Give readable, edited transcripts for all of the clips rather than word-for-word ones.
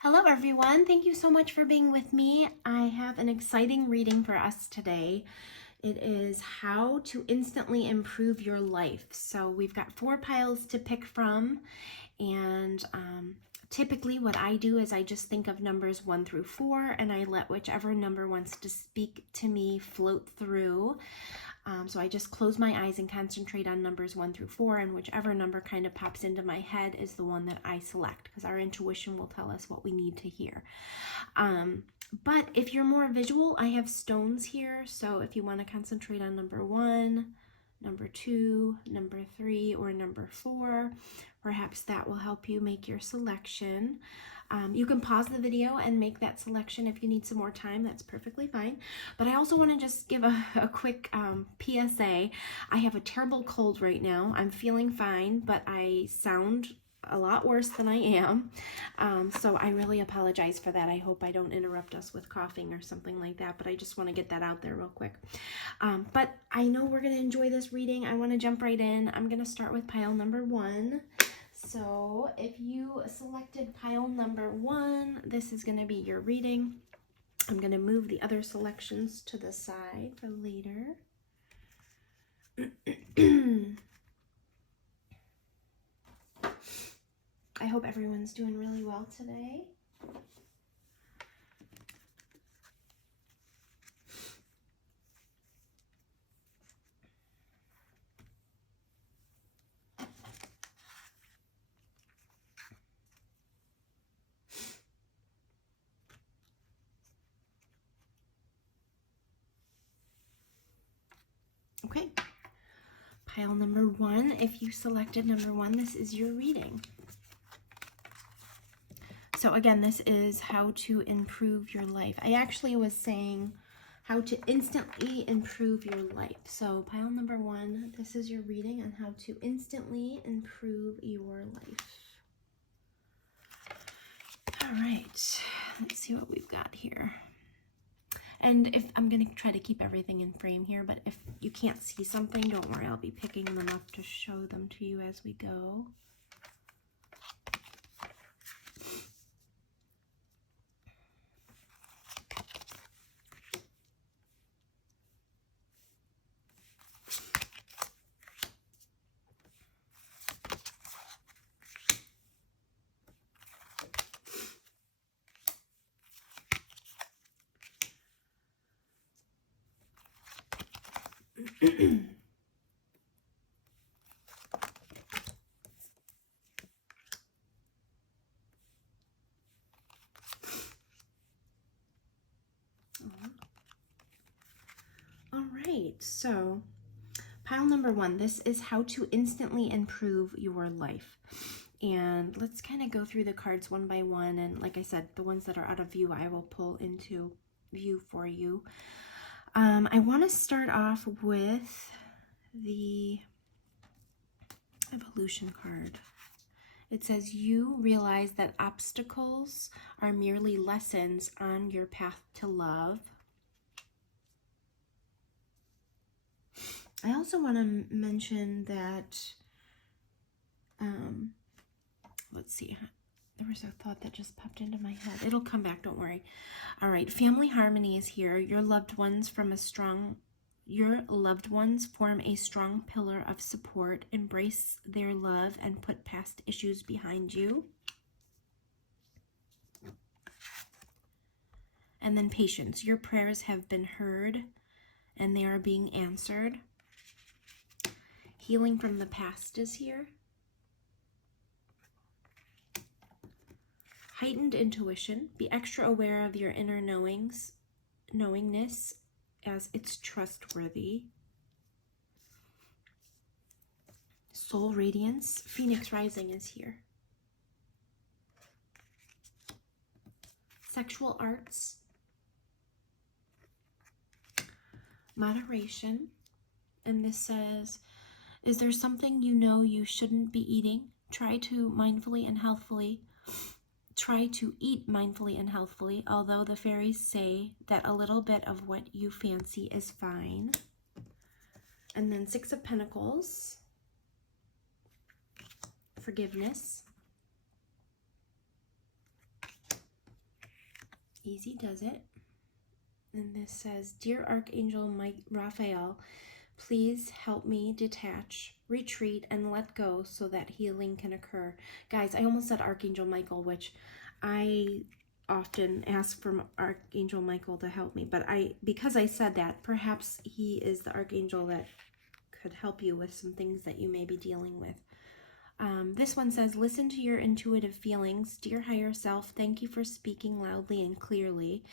Hello everyone, thank you so much for being with me. I have an exciting reading for us today. It is How to Instantly Improve Your Life. So we've got 4 piles to pick from, and typically what I do is I just think of numbers 1 through 4 and I let whichever number wants to speak to me float through. So I just close my eyes and concentrate on numbers 1 through 4, and whichever number kind of pops into my head is the one that I select, because our intuition will tell us what we need to hear. But if you're more visual, I have stones here. So if you want to concentrate on number 1, number 2, number 3, or number 4, perhaps that will help you make your selection. You can pause the video and make that selection if you need some more time. That's perfectly fine. But I also want to just give a quick PSA. I have a terrible cold right now. I'm feeling fine, but I sound a lot worse than I am. So I really apologize for that. I hope I don't interrupt us with coughing or something like that, but I just want to get that out there real quick. But I know we're going to enjoy this reading. I want to jump right in. I'm going to start with pile number 1. So if you selected pile number 1, this is going to be your reading. I'm going to move the other selections to the side for later. I hope everyone's doing really well today. Okay, pile number 1, if you selected number 1, this is your reading. So again, this is how to improve your life. I actually was saying how to instantly improve your life. So pile number 1, this is your reading on how to instantly improve your life. All right, let's see what we've got here. And if I'm going to try to keep everything in frame here, but if you can't see something, don't worry, I'll be picking them up to show them to you as we go. All right, so pile number 1, this is how to instantly improve your life. And let's kind of go through the cards one by one. And like I said, the ones that are out of view, I will pull into view for you. I want to start off with the evolution card. It says, you realize that obstacles are merely lessons on your path to love. I also want to mention that, let's see, there was a thought that just popped into my head. It'll come back, don't worry. All right, family harmony is here. Your loved ones form a strong pillar of support. Embrace their love and put past issues behind you. And then patience. Your prayers have been heard and they are being answered. Healing from the past is here. Heightened intuition. Be extra aware of your inner knowingness as it's trustworthy. Soul radiance. Phoenix rising is here. Sexual arts. Moderation. And this says, is there something you know you shouldn't be eating? Try to eat mindfully and healthfully, although the fairies say that a little bit of what you fancy is fine. And then 6 of Pentacles. Forgiveness. Easy does it. And this says, Dear Archangel Raphael, please help me detach, retreat, and let go so that healing can occur. Guys, I almost said Archangel Michael, which I often ask for Archangel Michael to help me. But because I said that, perhaps he is the archangel that could help you with some things that you may be dealing with. This one says, listen to your intuitive feelings. Dear higher self, thank you for speaking loudly and clearly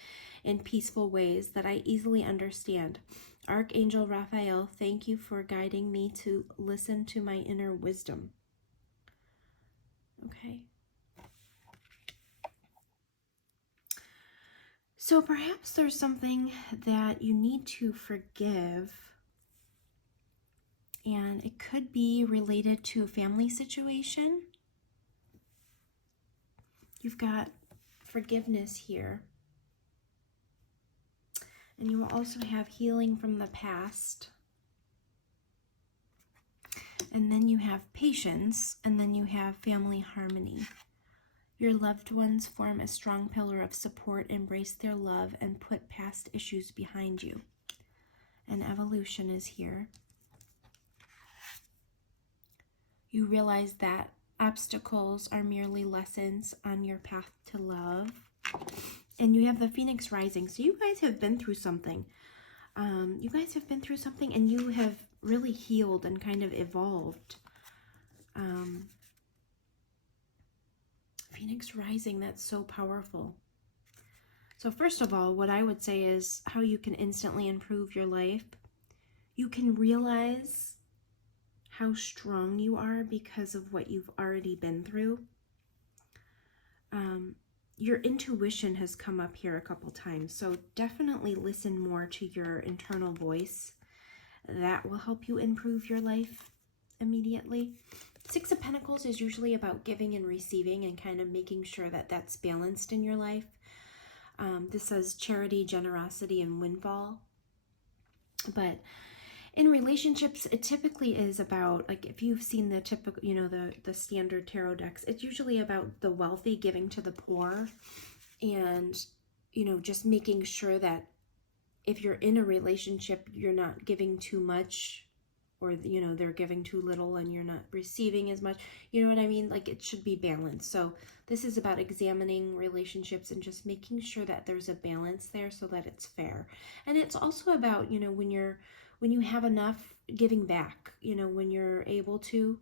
in peaceful ways that I easily understand. Archangel Raphael, thank you for guiding me to listen to my inner wisdom. Okay. So perhaps there's something that you need to forgive, and it could be related to a family situation. You've got forgiveness here. And you will also have healing from the past. And then you have patience, and then you have family harmony. Your loved ones form a strong pillar of support, embrace their love, and put past issues behind you. And evolution is here. You realize that obstacles are merely lessons on your path to love. And you have the Phoenix rising. So you guys have been through something. And you have really healed and kind of evolved. Phoenix rising, that's so powerful. So first of all, what I would say is how you can instantly improve your life. You can realize how strong you are because of what you've already been through. Your intuition has come up here a couple times, so definitely listen more to your internal voice. That will help you improve your life immediately. Six of Pentacles is usually about giving and receiving and kind of making sure that that's balanced in your life. This says charity, generosity, and windfall. But in relationships, it typically is about, like, if you've seen the typical, the standard tarot decks, it's usually about the wealthy giving to the poor, and, just making sure that if you're in a relationship, you're not giving too much, or, they're giving too little and you're not receiving as much. You know what I mean? Like, it should be balanced. So this is about examining relationships and just making sure that there's a balance there so that it's fair. And it's also about, when you have enough, giving back, when you're able to,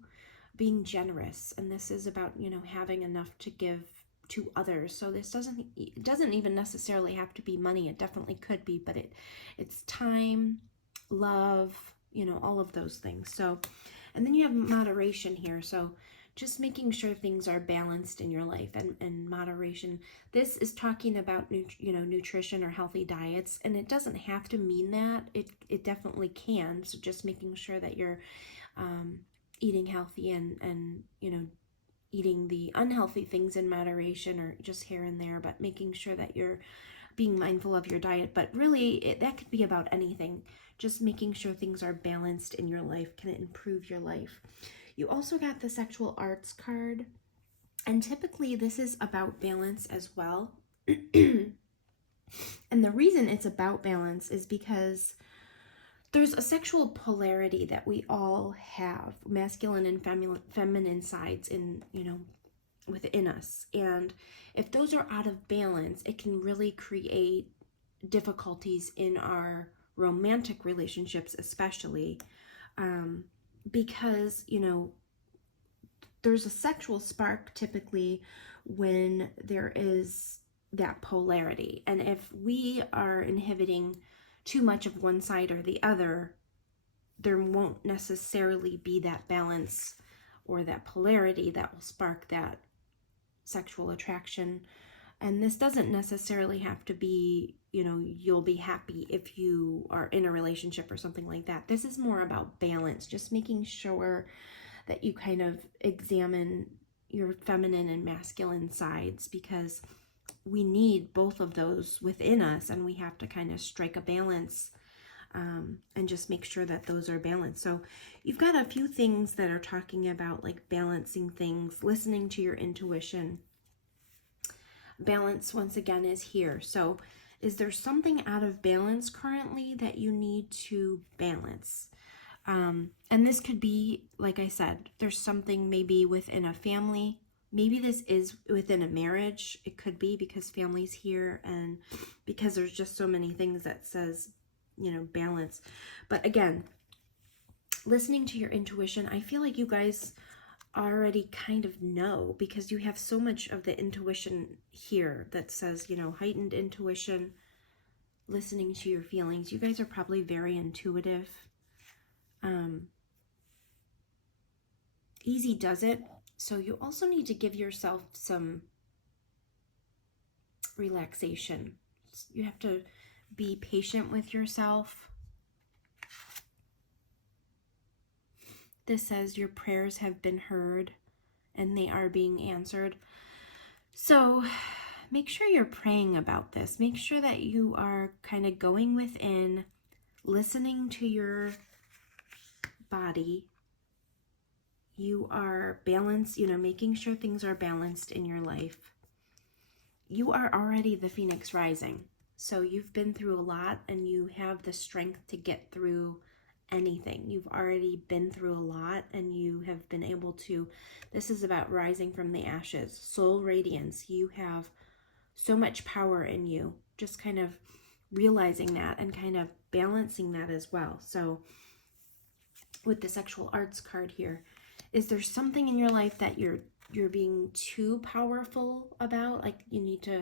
being generous. And this is about, having enough to give to others. So this doesn't even necessarily have to be money. It definitely could be, but it's time, love, all of those things. So, and then you have moderation here. So just making sure things are balanced in your life, and moderation. This is talking about, nutrition or healthy diets, and it doesn't have to mean that. It definitely can. So just making sure that you're eating healthy and eating the unhealthy things in moderation, or just here and there, but making sure that you're being mindful of your diet. But really, that could be about anything. Just making sure things are balanced in your life can improve your life. You also got the sexual arts card, and typically this is about balance as well. And the reason it's about balance is because there's a sexual polarity that we all have, masculine and feminine sides within us. And if those are out of balance, it can really create difficulties in our romantic relationships, especially because, there's a sexual spark typically when there is that polarity. And if we are inhibiting too much of one side or the other, there won't necessarily be that balance or that polarity that will spark that sexual attraction. And this doesn't necessarily have to be, you'll be happy if you are in a relationship or something like that. This is more about balance, just making sure that you kind of examine your feminine and masculine sides, because we need both of those within us, and we have to kind of strike a balance and just make sure that those are balanced. So you've got a few things that are talking about like balancing things, listening to your intuition. balance once again is here. So is there something out of balance currently that you need to balance? And this could be, like I said, there's something maybe within a family. Maybe this is within a marriage. It could be because family's here and because there's just so many things that says, balance. But again, listening to your intuition, I feel like you guys already kind of know because you have so much of the intuition here that says, heightened intuition, listening to your feelings. You guys are probably very intuitive. Easy does it. So you also need to give yourself some relaxation. You have to be patient with yourself. This says your prayers have been heard and they are being answered. So make sure you're praying about this. Make sure that you are kind of going within, listening to your body. You are balanced, making sure things are balanced in your life. You are already the Phoenix rising. So you've been through a lot and you have the strength to get through anything. You've already been through a lot and you have been able to, this is about rising from the ashes, soul radiance. You have so much power in you, just kind of realizing that and kind of balancing that as well. So with the sexual arts card here, is there something in your life that you're being too powerful about? Like you need to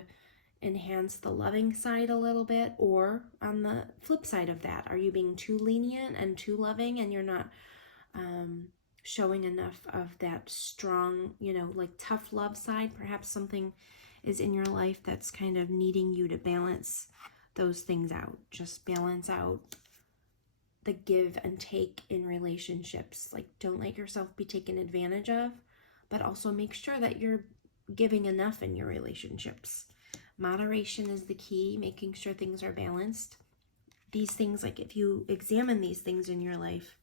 enhance the loving side a little bit? Or on the flip side of that, are you being too lenient and too loving and you're not showing enough of that strong, like tough love side? Perhaps something is in your life that's kind of needing you to balance those things out. Just balance out the give and take in relationships. Like don't let yourself be taken advantage of, but also make sure that you're giving enough in your relationships. Moderation is the key, making sure things are balanced. These things, like if you examine these things in your life,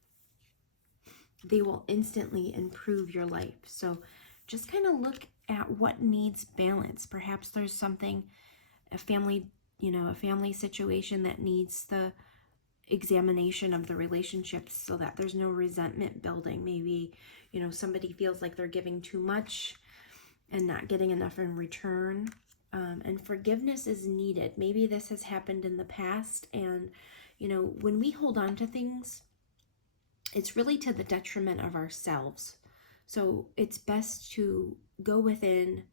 they will instantly improve your life. So just kind of look at what needs balance. Perhaps there's something, a family situation that needs the examination of the relationships so that there's no resentment building. Maybe, somebody feels like they're giving too much and not getting enough in return. And forgiveness is needed. Maybe this has happened in the past and, when we hold on to things, it's really to the detriment of ourselves. So it's best to go within,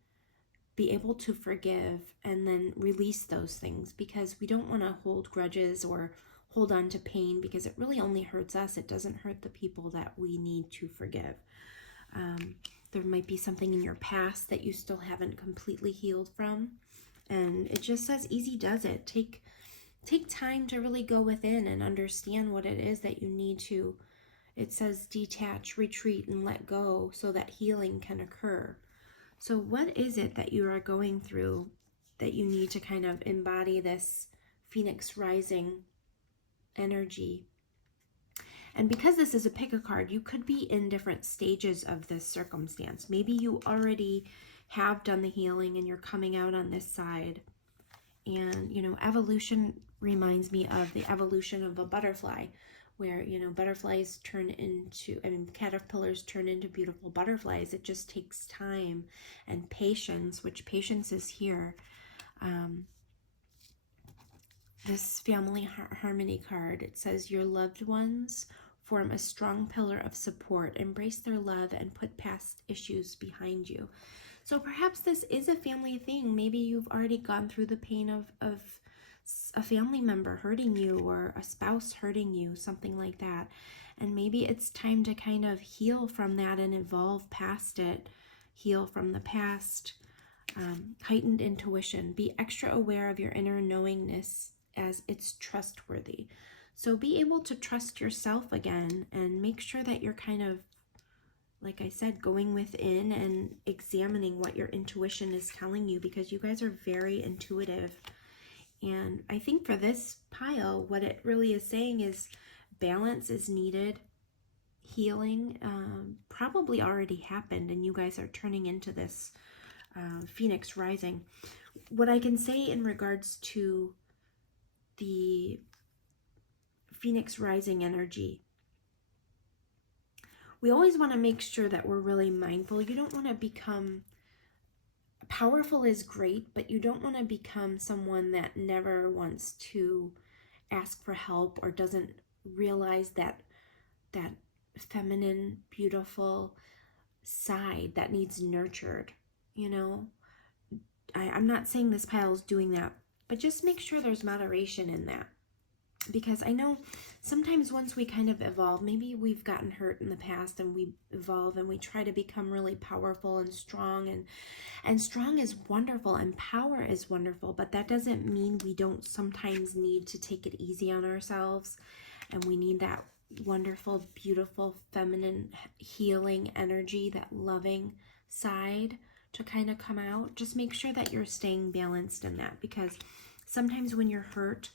be able to forgive, and then release those things because we don't want to hold grudges or hold on to pain because it really only hurts us. It doesn't hurt the people that we need to forgive. There might be something in your past that you still haven't completely healed from. And it just says easy does it. Take time to really go within and understand what it is that you need to. It says detach, retreat, and let go so that healing can occur. So what is it that you are going through that you need to kind of embody this Phoenix rising energy? And because this is a pick a card, you could be in different stages of this circumstance. Maybe you already have done the healing and you're coming out on this side. And, evolution reminds me of the evolution of a butterfly where, butterflies caterpillars turn into beautiful butterflies. It just takes time and patience, which patience is here. This family harmony card, it says your loved ones form a strong pillar of support, embrace their love, and put past issues behind you. So perhaps this is a family thing. Maybe you've already gone through the pain of a family member hurting you or a spouse hurting you, something like that. And maybe it's time to kind of heal from that and evolve past it, heal from the past. Heightened intuition. Be extra aware of your inner knowingness as it's trustworthy. So be able to trust yourself again and make sure that you're kind of, like I said, going within and examining what your intuition is telling you because you guys are very intuitive. And I think for this pile, what it really is saying is balance is needed. Healing probably already happened and you guys are turning into this Phoenix rising. what I can say in regards to the Phoenix rising energy, we always want to make sure that we're really mindful. You don't want to become powerful is great, but you don't want to become someone that never wants to ask for help or doesn't realize that feminine, beautiful side that needs nurtured. You know, I'm not saying this pile is doing that, but just make sure there's moderation in that. Because I know sometimes once we kind of evolve, maybe we've gotten hurt in the past and we evolve and we try to become really powerful and strong, and strong is wonderful and power is wonderful, but that doesn't mean we don't sometimes need to take it easy on ourselves, and we need that wonderful, beautiful, feminine, healing energy, that loving side to kind of come out. Just make sure that you're staying balanced in that, because sometimes when you're hurt,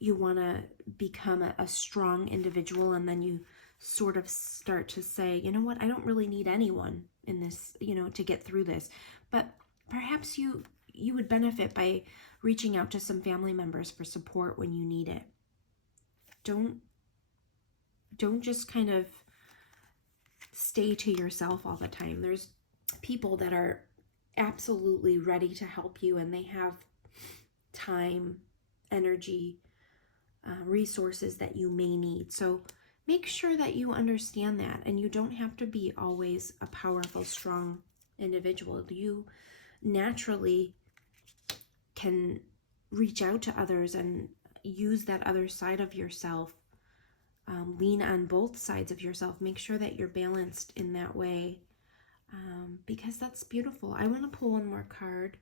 you want to become a strong individual, and then you sort of start to say, you know what, I don't really need anyone in this, you know, to get through this. But perhaps you would benefit by reaching out to some family members for support when you need it. Don't just kind of stay to yourself all the time. There's people that are absolutely ready to help you, and they have time, energy, resources that you may need. So make sure that you understand that, and you don't have to be always a powerful, strong individual. You naturally can reach out to others and use that other side of yourself. Lean on both sides of yourself. Make sure that you're balanced in that way, because that's beautiful. I want to pull one more card.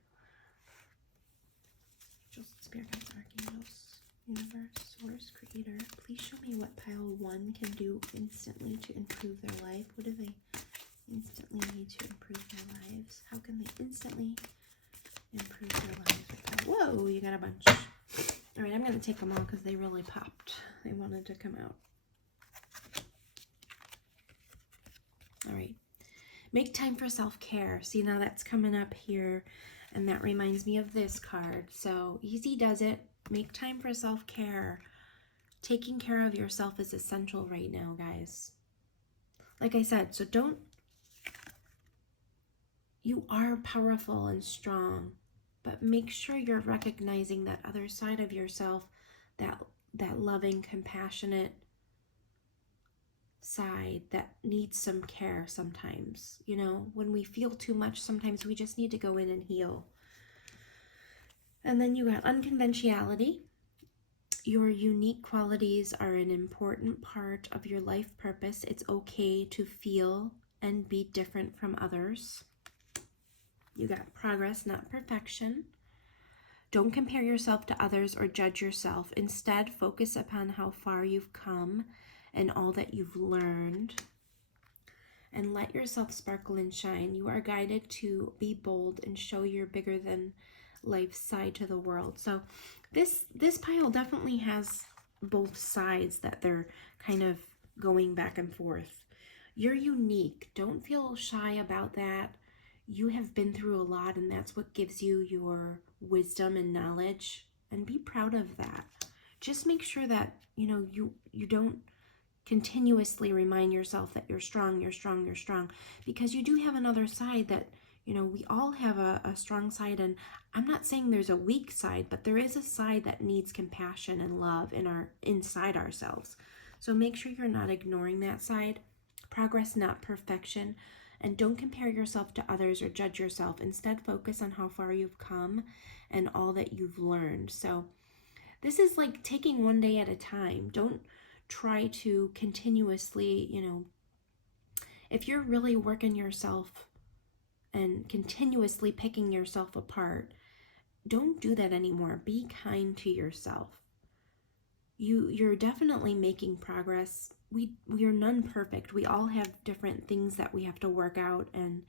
Just Spirit Guides, Archangels, Universe, Source, Creator, please show me what pile 1 can do instantly to improve their life. What do they instantly need to improve their lives? How can they instantly improve their lives? Whoa, you got a bunch. All right, I'm going to take them all because they really popped. They wanted to come out. All right. Make time for self-care. See, now that's coming up here, and that reminds me of this card. So easy does it. Make time for self-care. Taking care of yourself is essential right now, guys. Like I said, so you are powerful and strong, but make sure you're recognizing that other side of yourself, that loving, compassionate side that needs some care sometimes. You know, when we feel too much, sometimes we just need to go in and heal. And then you got unconventionality. Your unique qualities are an important part of your life purpose. It's okay to feel and be different from others. You got progress, not perfection. Don't compare yourself to others or judge yourself. Instead, focus upon how far you've come and all that you've learned. And let yourself sparkle and shine. You are guided to be bold and show your bigger than life side to the world. So this pile definitely has both sides that they're kind of going back and forth. You're unique. Don't feel shy about that. You have been through a lot, and that's what gives you your wisdom and knowledge, and be proud of that. Just make sure that, you know, you don't continuously remind yourself that you're strong, you're strong, you're strong, because you do have another side that, you know, we all have a strong side, and I'm not saying there's a weak side, but there is a side that needs compassion and love inside ourselves. So make sure you're not ignoring that side. Progress, not perfection. And don't compare yourself to others or judge yourself. Instead, focus on how far you've come and all that you've learned. So this is like taking one day at a time. Don't try to continuously, you know, if you're really working yourself and continuously picking yourself apart, don't do that anymore. Be kind to yourself. You're definitely making progress. We are none perfect. We all have different things that we have to work out, and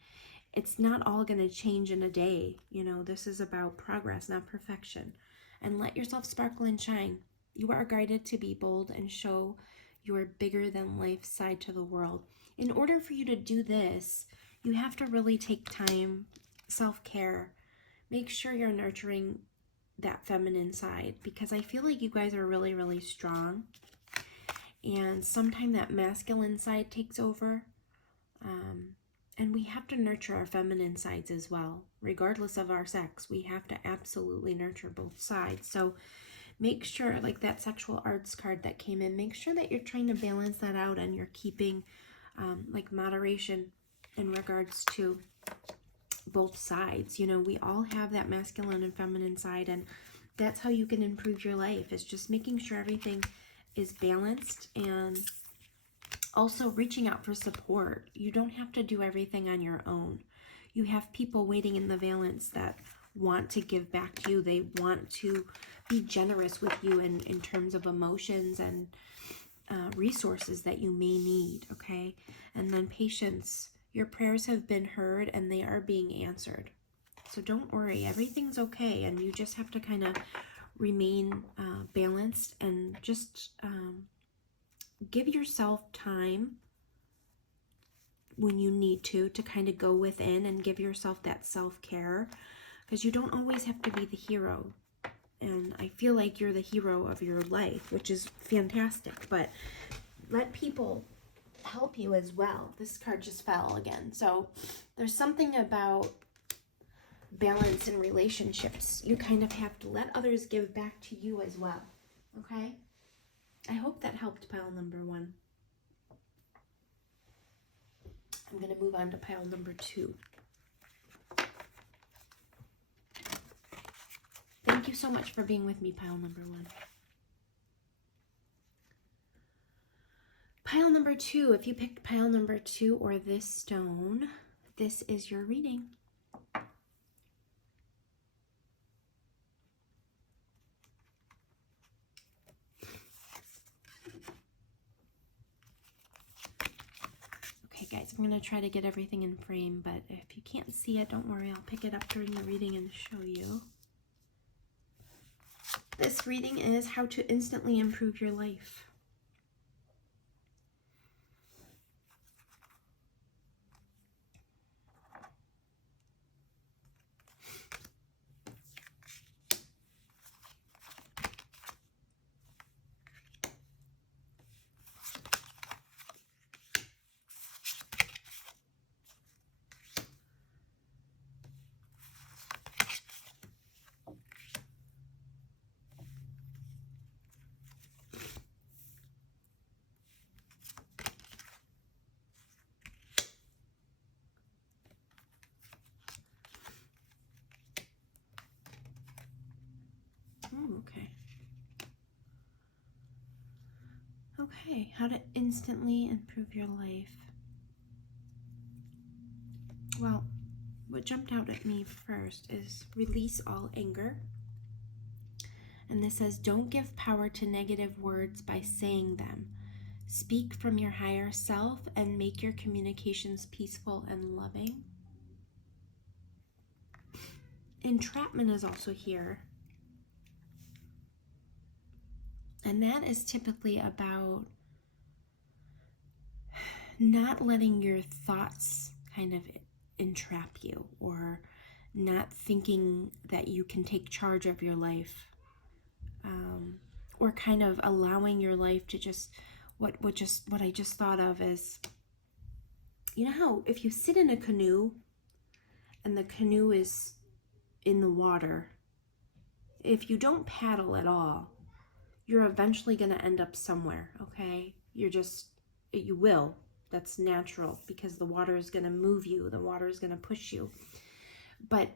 it's not all going to change in a day. You know, this is about progress, not perfection. And let yourself sparkle and shine. You are guided to be bold and show your bigger than life side to the world. In order for you to do this, you have to really take time, self-care, make sure you're nurturing that feminine side, because I feel like you guys are really, really strong. And sometimes that masculine side takes over. And we have to nurture our feminine sides as well. Regardless of our sex, we have to absolutely nurture both sides. So make sure, like that sexual arts card that came in, make sure that you're trying to balance that out and you're keeping like moderation in regards to both sides. You know, we all have that masculine and feminine side, and that's how you can improve your life, is just making sure everything is balanced, and also reaching out for support. You don't have to do everything on your own. You have people waiting in the valence that want to give back to you. They want to be generous with you in terms of emotions and resources that you may need, okay? And then patience. Your prayers have been heard and they are being answered. So don't worry, everything's okay, and you just have to kind of remain balanced and just give yourself time when you need to kind of go within and give yourself that self-care, because you don't always have to be the hero. And I feel like you're the hero of your life, which is fantastic, but let people help you as well. This card just fell again. So there's something about balance in relationships. You kind of have to let others give back to you as well, okay? I hope that helped pile number 1. I'm going to move on to pile number 2. Thank you so much for being with me, pile number 1. Pile number 2, if you picked pile number 2 or this stone, this is your reading. Okay, guys, I'm going to try to get everything in frame, but if you can't see it, don't worry. I'll pick it up during the reading and show you. This reading is how to instantly improve your life. Okay. Okay, how to instantly improve your life. Well, what jumped out at me first is release all anger. And this says, don't give power to negative words by saying them. Speak from your higher self and make your communications peaceful and loving. Entrapment is also here. And that is typically about not letting your thoughts kind of entrap you, or not thinking that you can take charge of your life, or kind of allowing your life to just, what I just thought of is, you know how if you sit in a canoe and the canoe is in the water, if you don't paddle at all, you're eventually going to end up somewhere, okay? You will. That's natural, because the water is going to move you. The water is going to push you. But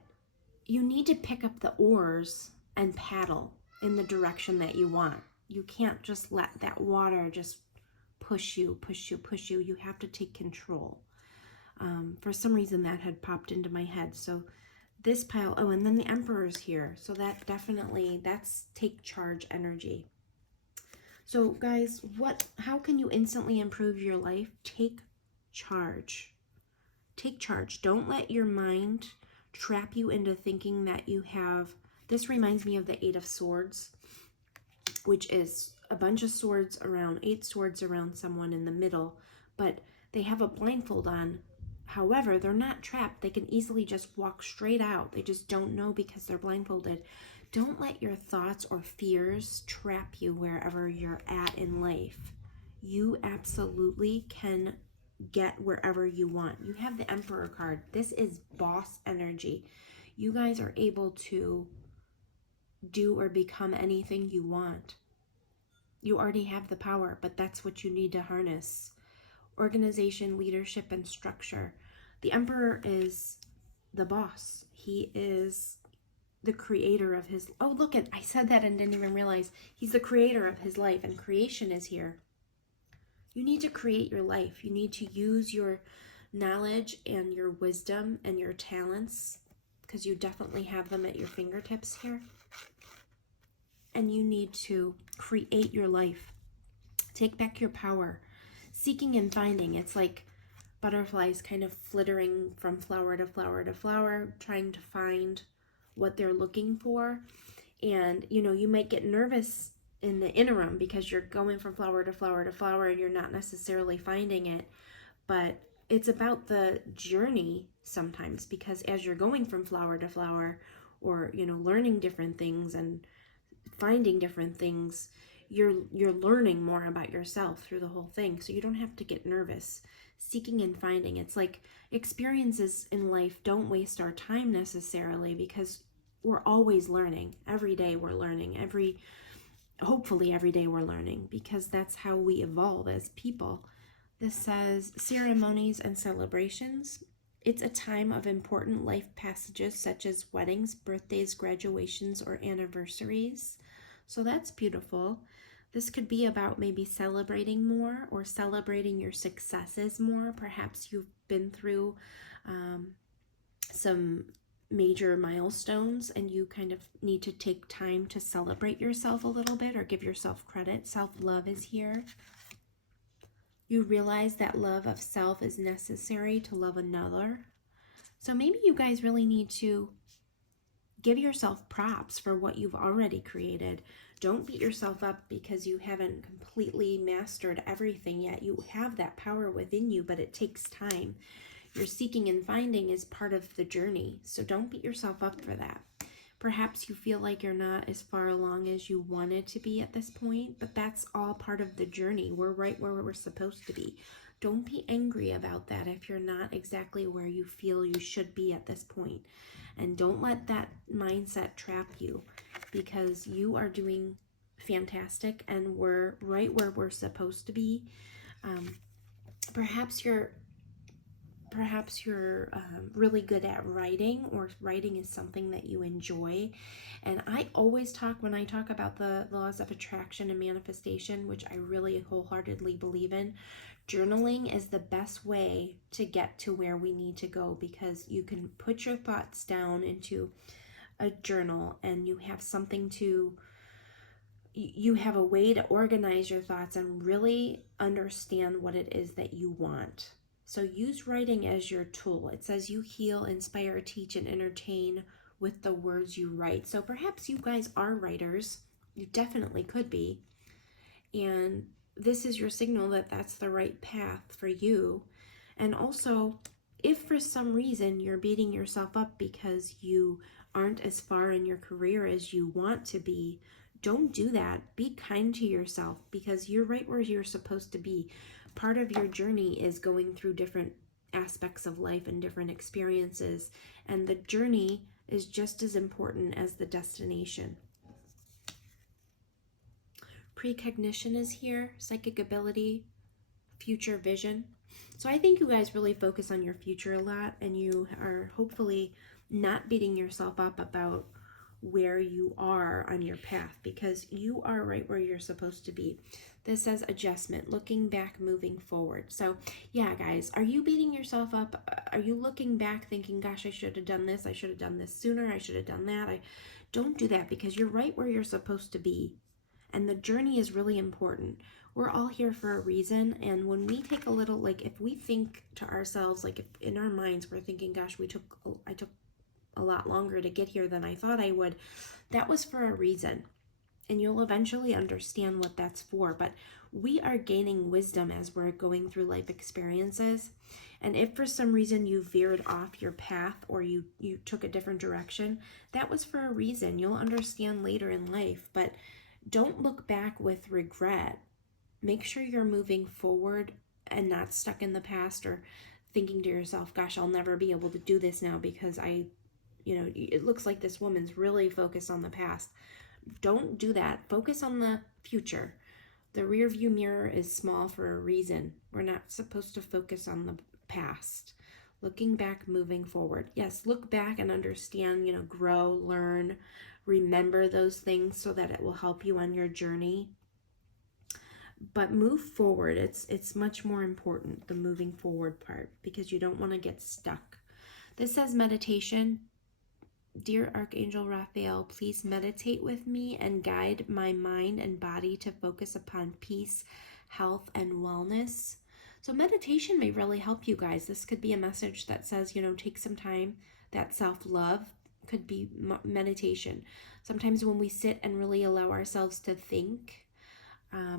you need to pick up the oars and paddle in the direction that you want. You can't just let that water just push you. You have to take control. For some reason that had popped into my head. So this pile, oh, and then the Emperor's here. So that definitely, that's take charge energy. So guys, how can you instantly improve your life? Take charge. Take charge. Don't let your mind trap you into thinking that you have, this reminds me of the 8 of Swords, which is a bunch of swords around, 8 swords around someone in the middle, but they have a blindfold on However, they're not trapped. They can easily just walk straight out. They just don't know because they're blindfolded. Don't let your thoughts or fears trap you wherever you're at in life. You absolutely can get wherever you want. You have the Emperor card. This is boss energy. You guys are able to do or become anything you want. You already have the power, but that's what you need to harness. Organization, leadership, and structure. The Emperor is the boss. He is the creator of his... Oh, look, I said that and didn't even realize. He's the creator of his life, and creation is here. You need to create your life. You need to use your knowledge and your wisdom and your talents, because you definitely have them at your fingertips here. And you need to create your life. Take back your power. Seeking and finding. It's like butterflies kind of flittering from flower to flower to flower, trying to find what they're looking for. And, you know, you might get nervous in the interim because you're going from flower to flower to flower and you're not necessarily finding it. But it's about the journey sometimes, because as you're going from flower to flower, or, you know, learning different things and finding different things, you're learning more about yourself through the whole thing. So you don't have to get nervous. Seeking and finding. It's like experiences in life don't waste our time necessarily, because we're always learning. Every day we're learning. Hopefully every day we're learning, because that's how we evolve as people. This says ceremonies and celebrations. It's a time of important life passages such as weddings, birthdays, graduations, or anniversaries. So that's beautiful. This could be about maybe celebrating more or celebrating your successes more. Perhaps you've been through some major milestones and you kind of need to take time to celebrate yourself a little bit or give yourself credit. Self-love is here. You realize that love of self is necessary to love another. So maybe you guys really need to give yourself props for what you've already created. Don't beat yourself up because you haven't completely mastered everything yet. You have that power within you, but it takes time. Your seeking and finding is part of the journey, so don't beat yourself up for that. Perhaps you feel like you're not as far along as you wanted to be at this point, but that's all part of the journey. We're right where we're supposed to be. Don't be angry about that if you're not exactly where you feel you should be at this point. And don't let that mindset trap you, because you are doing fantastic and we're right where we're supposed to be. Perhaps you're really good at writing, or writing is something that you enjoy. And I always talk, when I talk about the laws of attraction and manifestation, which I really wholeheartedly believe in, journaling is the best way to get to where we need to go, because you can put your thoughts down into a journal and you have something to, you have a way to organize your thoughts and really understand what it is that you want. So use writing as your tool. It says you heal, inspire, teach, and entertain with the words you write. So perhaps you guys are writers. You definitely could be. And this is your signal that that's the right path for you. And also, if for some reason you're beating yourself up because you aren't as far in your career as you want to be, don't do that. Be kind to yourself, because you're right where you're supposed to be. Part of your journey is going through different aspects of life and different experiences, and the journey is just as important as the destination. Precognition is here, psychic ability, future vision. So I think you guys really focus on your future a lot, and you are hopefully not beating yourself up about where you are on your path, because you are right where you're supposed to be. This says adjustment, looking back, moving forward. So yeah, guys, are you beating yourself up? Are you looking back thinking, gosh, I should have done this, I should have done this sooner, I should have done that? Don't do that, because you're right where you're supposed to be. And the journey is really important. We're all here for a reason. And when we take a little, like if we think to ourselves, like if in our minds we're thinking, gosh, I took a lot longer to get here than I thought I would, that was for a reason. And you'll eventually understand what that's for. But we are gaining wisdom as we're going through life experiences. And if for some reason you veered off your path or you took a different direction, that was for a reason. You'll understand later in life, but don't look back with regret. Make sure you're moving forward and not stuck in the past or thinking to yourself, gosh, I'll never be able to do this now because it looks like this woman's really focused on the past. Don't do that. Focus on the future. The rear view mirror is small for a reason. We're not supposed to focus on the past. Looking back, moving forward. Yes, look back and understand, grow, learn, remember those things so that it will help you on your journey. But move forward. It's much more important, the moving forward part, because you don't want to get stuck. This says meditation. Dear Archangel Raphael, please meditate with me and guide my mind and body to focus upon peace, health, and wellness. So meditation may really help you guys. This could be a message that says, take some time. That self-love could be meditation. Sometimes when we sit and really allow ourselves to think,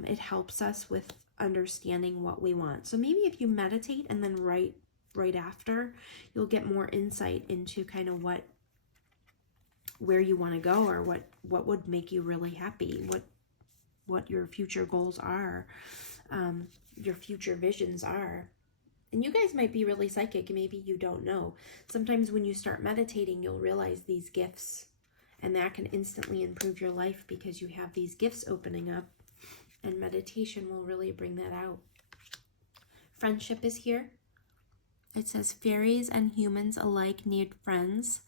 it helps us with understanding what we want. So maybe if you meditate and then write right after, you'll get more insight into kind of where you want to go, or what would make you really happy, what your future goals are, your future visions are. And you guys might be really psychic, maybe you don't know. Sometimes when you start meditating, you'll realize these gifts, and that can instantly improve your life because you have these gifts opening up, and meditation will really bring that out. Friendship is here. It says, fairies and humans alike need friends.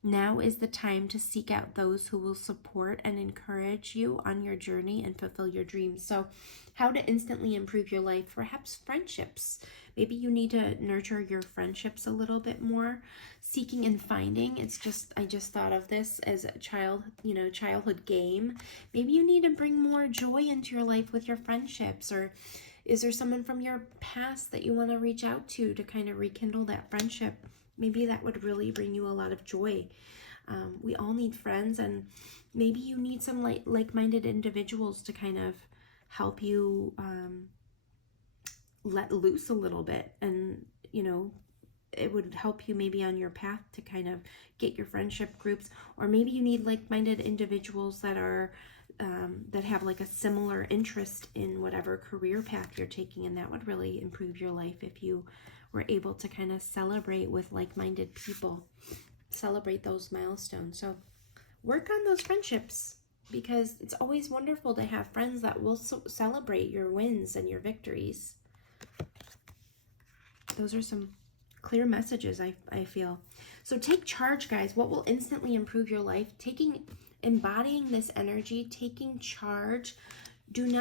Now is the time to seek out those who will support and encourage you on your journey and fulfill your dreams. So how to instantly improve your life? Perhaps friendships. Maybe you need to nurture your friendships a little bit more. Seeking and finding. I just thought of this as a childhood game. Maybe you need to bring more joy into your life with your friendships. Or is there someone from your past that you want to reach out to kind of rekindle that friendship? Maybe that would really bring you a lot of joy. We all need friends, and maybe you need some like-minded individuals to kind of help you let loose a little bit. And, it would help you maybe on your path to kind of get your friendship groups. Or maybe you need like-minded individuals that are that have like a similar interest in whatever career path you're taking, and that would really improve your life if you were able to kind of celebrate with like-minded people, celebrate those milestones. So work on those friendships, because it's always wonderful to have friends that will celebrate your wins and your victories. Those are some clear messages, I feel. So take charge, guys. What will instantly improve your life? Embodying this energy, taking charge. Don't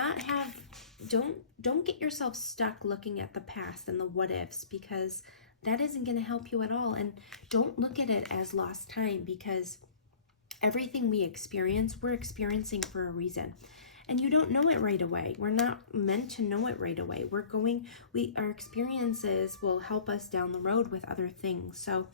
get yourself stuck looking at the past and the what ifs, because that isn't going to help you at all. And don't look at it as lost time, because everything we experience, we're experiencing for a reason. And you don't know it right away. We're not meant to know it right away. Our experiences will help us down the road with other things. So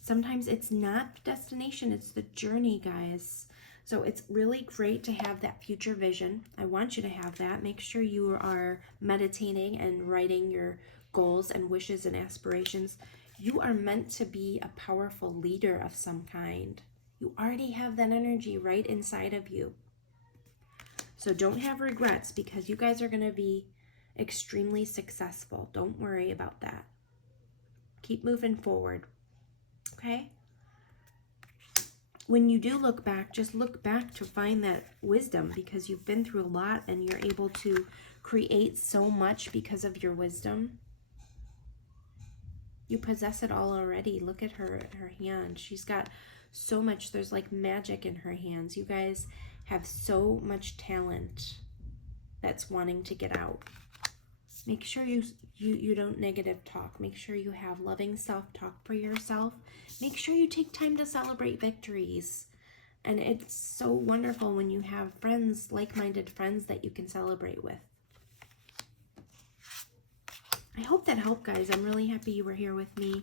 sometimes it's not the destination, it's the journey, guys. So it's really great to have that future vision. I want you to have that. Make sure you are meditating and writing your goals and wishes and aspirations. You are meant to be a powerful leader of some kind. You already have that energy right inside of you. So don't have regrets, because you guys are going to be extremely successful. Don't worry about that. Keep moving forward. Okay? When you do look back, just look back to find that wisdom, because you've been through a lot and you're able to create so much because of your wisdom. You possess it all already. Look at her hand. She's got so much. There's like magic in her hands. You guys have so much talent that's wanting to get out. Make sure you don't negative talk. Make sure you have loving self-talk for yourself. Make sure you take time to celebrate victories. And it's so wonderful when you have friends, like-minded friends that you can celebrate with. I hope that helped, guys. I'm really happy you were here with me.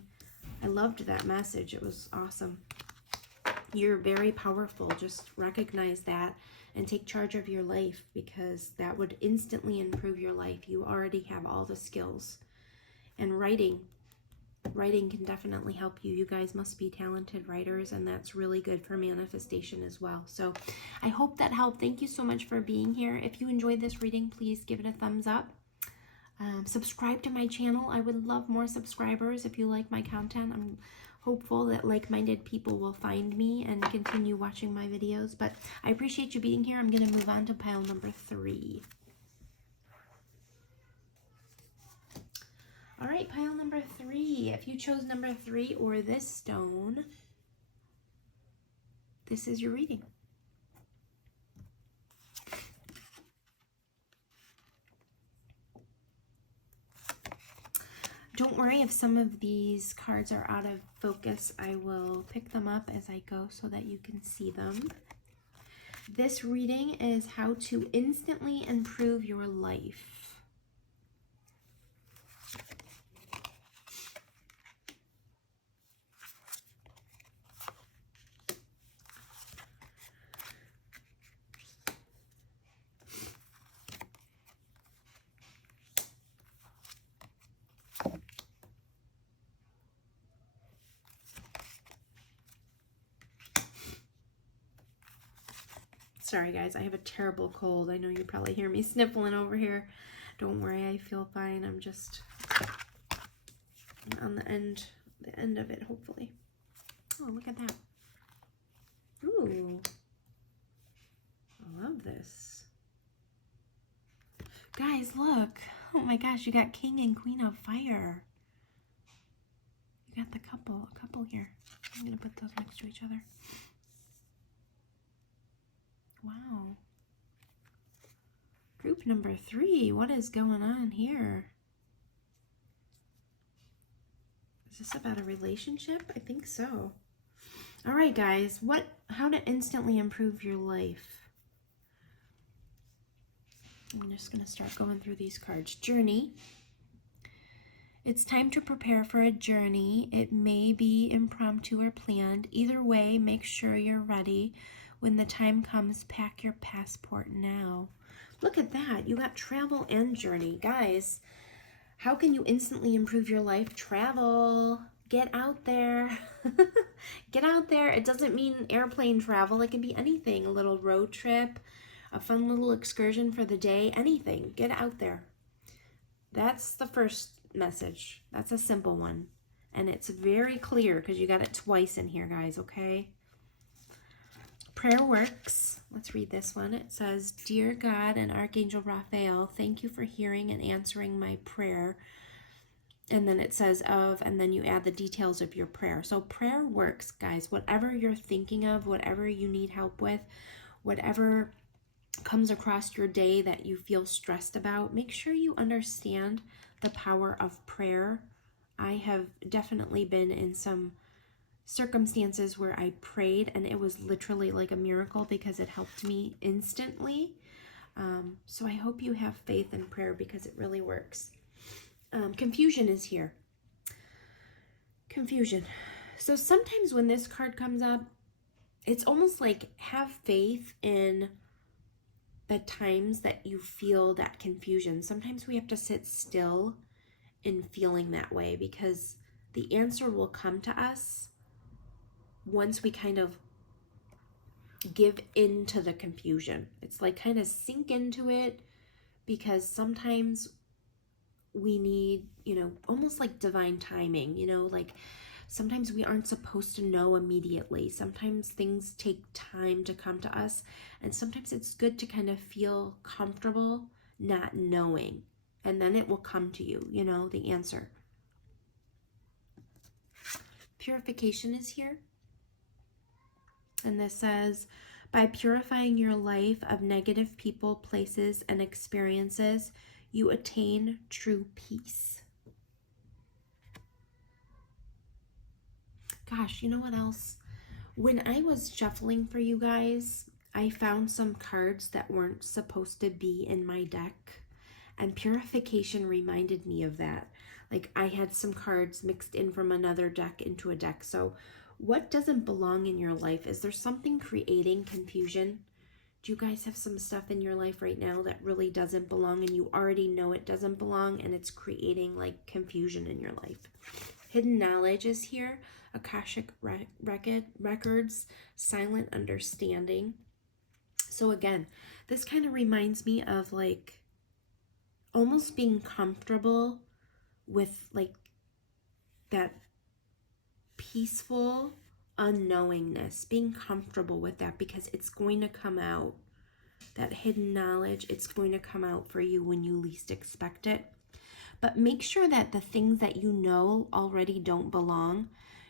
I loved that message. It was awesome. You're very powerful. Just recognize that and take charge of your life, because that would instantly improve your life. You already have all the skills. And writing, writing can definitely help you. You guys must be talented writers, and that's really good for manifestation as well. So I hope that helped. Thank you so much for being here. If you enjoyed this reading, please give it a thumbs up. Subscribe to my channel. I would love more subscribers if you like my content. I'm hopeful that like-minded people will find me and continue watching my videos. But I appreciate you being here. I'm going to move on to pile number 3. All right, pile number 3. If you chose number 3 or this stone, this is your reading. Don't worry if some of these cards are out of focus. I will pick them up as I go so that you can see them. This reading is how to instantly improve your life. Sorry guys, I have a terrible cold. I know you probably hear me sniffling over here. Don't worry, I feel fine. I'm just on the end of it, hopefully. Oh, look at that. Ooh. I love this. Guys, look. Oh my gosh, you got King and Queen of Fire. You got a couple here. I'm gonna put those next to each other. Wow. Group number 3, what is going on here? Is this about a relationship? I think so. All right, guys, how to instantly improve your life. I'm just going to start going through these cards. Journey. It's time to prepare for a journey. It may be impromptu or planned. Either way, make sure you're ready. When the time comes, pack your passport now. Look at that. You got travel and journey. Guys, how can you instantly improve your life? Travel. Get out there. Get out there. It doesn't mean airplane travel. It can be anything. A little road trip, a fun little excursion for the day, anything. Get out there. That's the first message. That's a simple one. And it's very clear because you got it twice in here, guys, okay? Prayer works. Let's read this one. It says, Dear God and Archangel Raphael, thank you for hearing and answering my prayer. And then it says and then you add the details of your prayer. So prayer works, guys. Whatever you're thinking of, whatever you need help with, whatever comes across your day that you feel stressed about, make sure you understand the power of prayer. I have definitely been in some circumstances where I prayed and it was literally like a miracle because it helped me instantly. So I hope you have faith in prayer because it really works. Confusion is here. Confusion. So sometimes when this card comes up, it's almost like have faith in the times that you feel that confusion. Sometimes we have to sit still in feeling that way because the answer will come to us once we kind of give into the confusion. It's like kind of sink into it because sometimes we need, almost like divine timing, like sometimes we aren't supposed to know immediately. Sometimes things take time to come to us, and sometimes it's good to kind of feel comfortable not knowing, and then it will come to you, the answer. Purification is here. And this says, by purifying your life of negative people, places, and experiences, you attain true peace. Gosh, you know what else? When I was shuffling for you guys, I found some cards that weren't supposed to be in my deck, and purification reminded me of that. Like I had some cards mixed in from another deck into a deck. So what doesn't belong in your life? Is there something creating confusion? Do you guys have some stuff in your life right now that really doesn't belong and you already know it doesn't belong and it's creating like confusion in your life? Hidden knowledge is here. Akashic records, silent understanding. So again, this kind of reminds me of like almost being comfortable with like that peaceful unknowingness, being comfortable with that, because it's going to come out. That hidden knowledge, it's going to come out for you when you least expect it. But make sure that the things that you know already don't belong,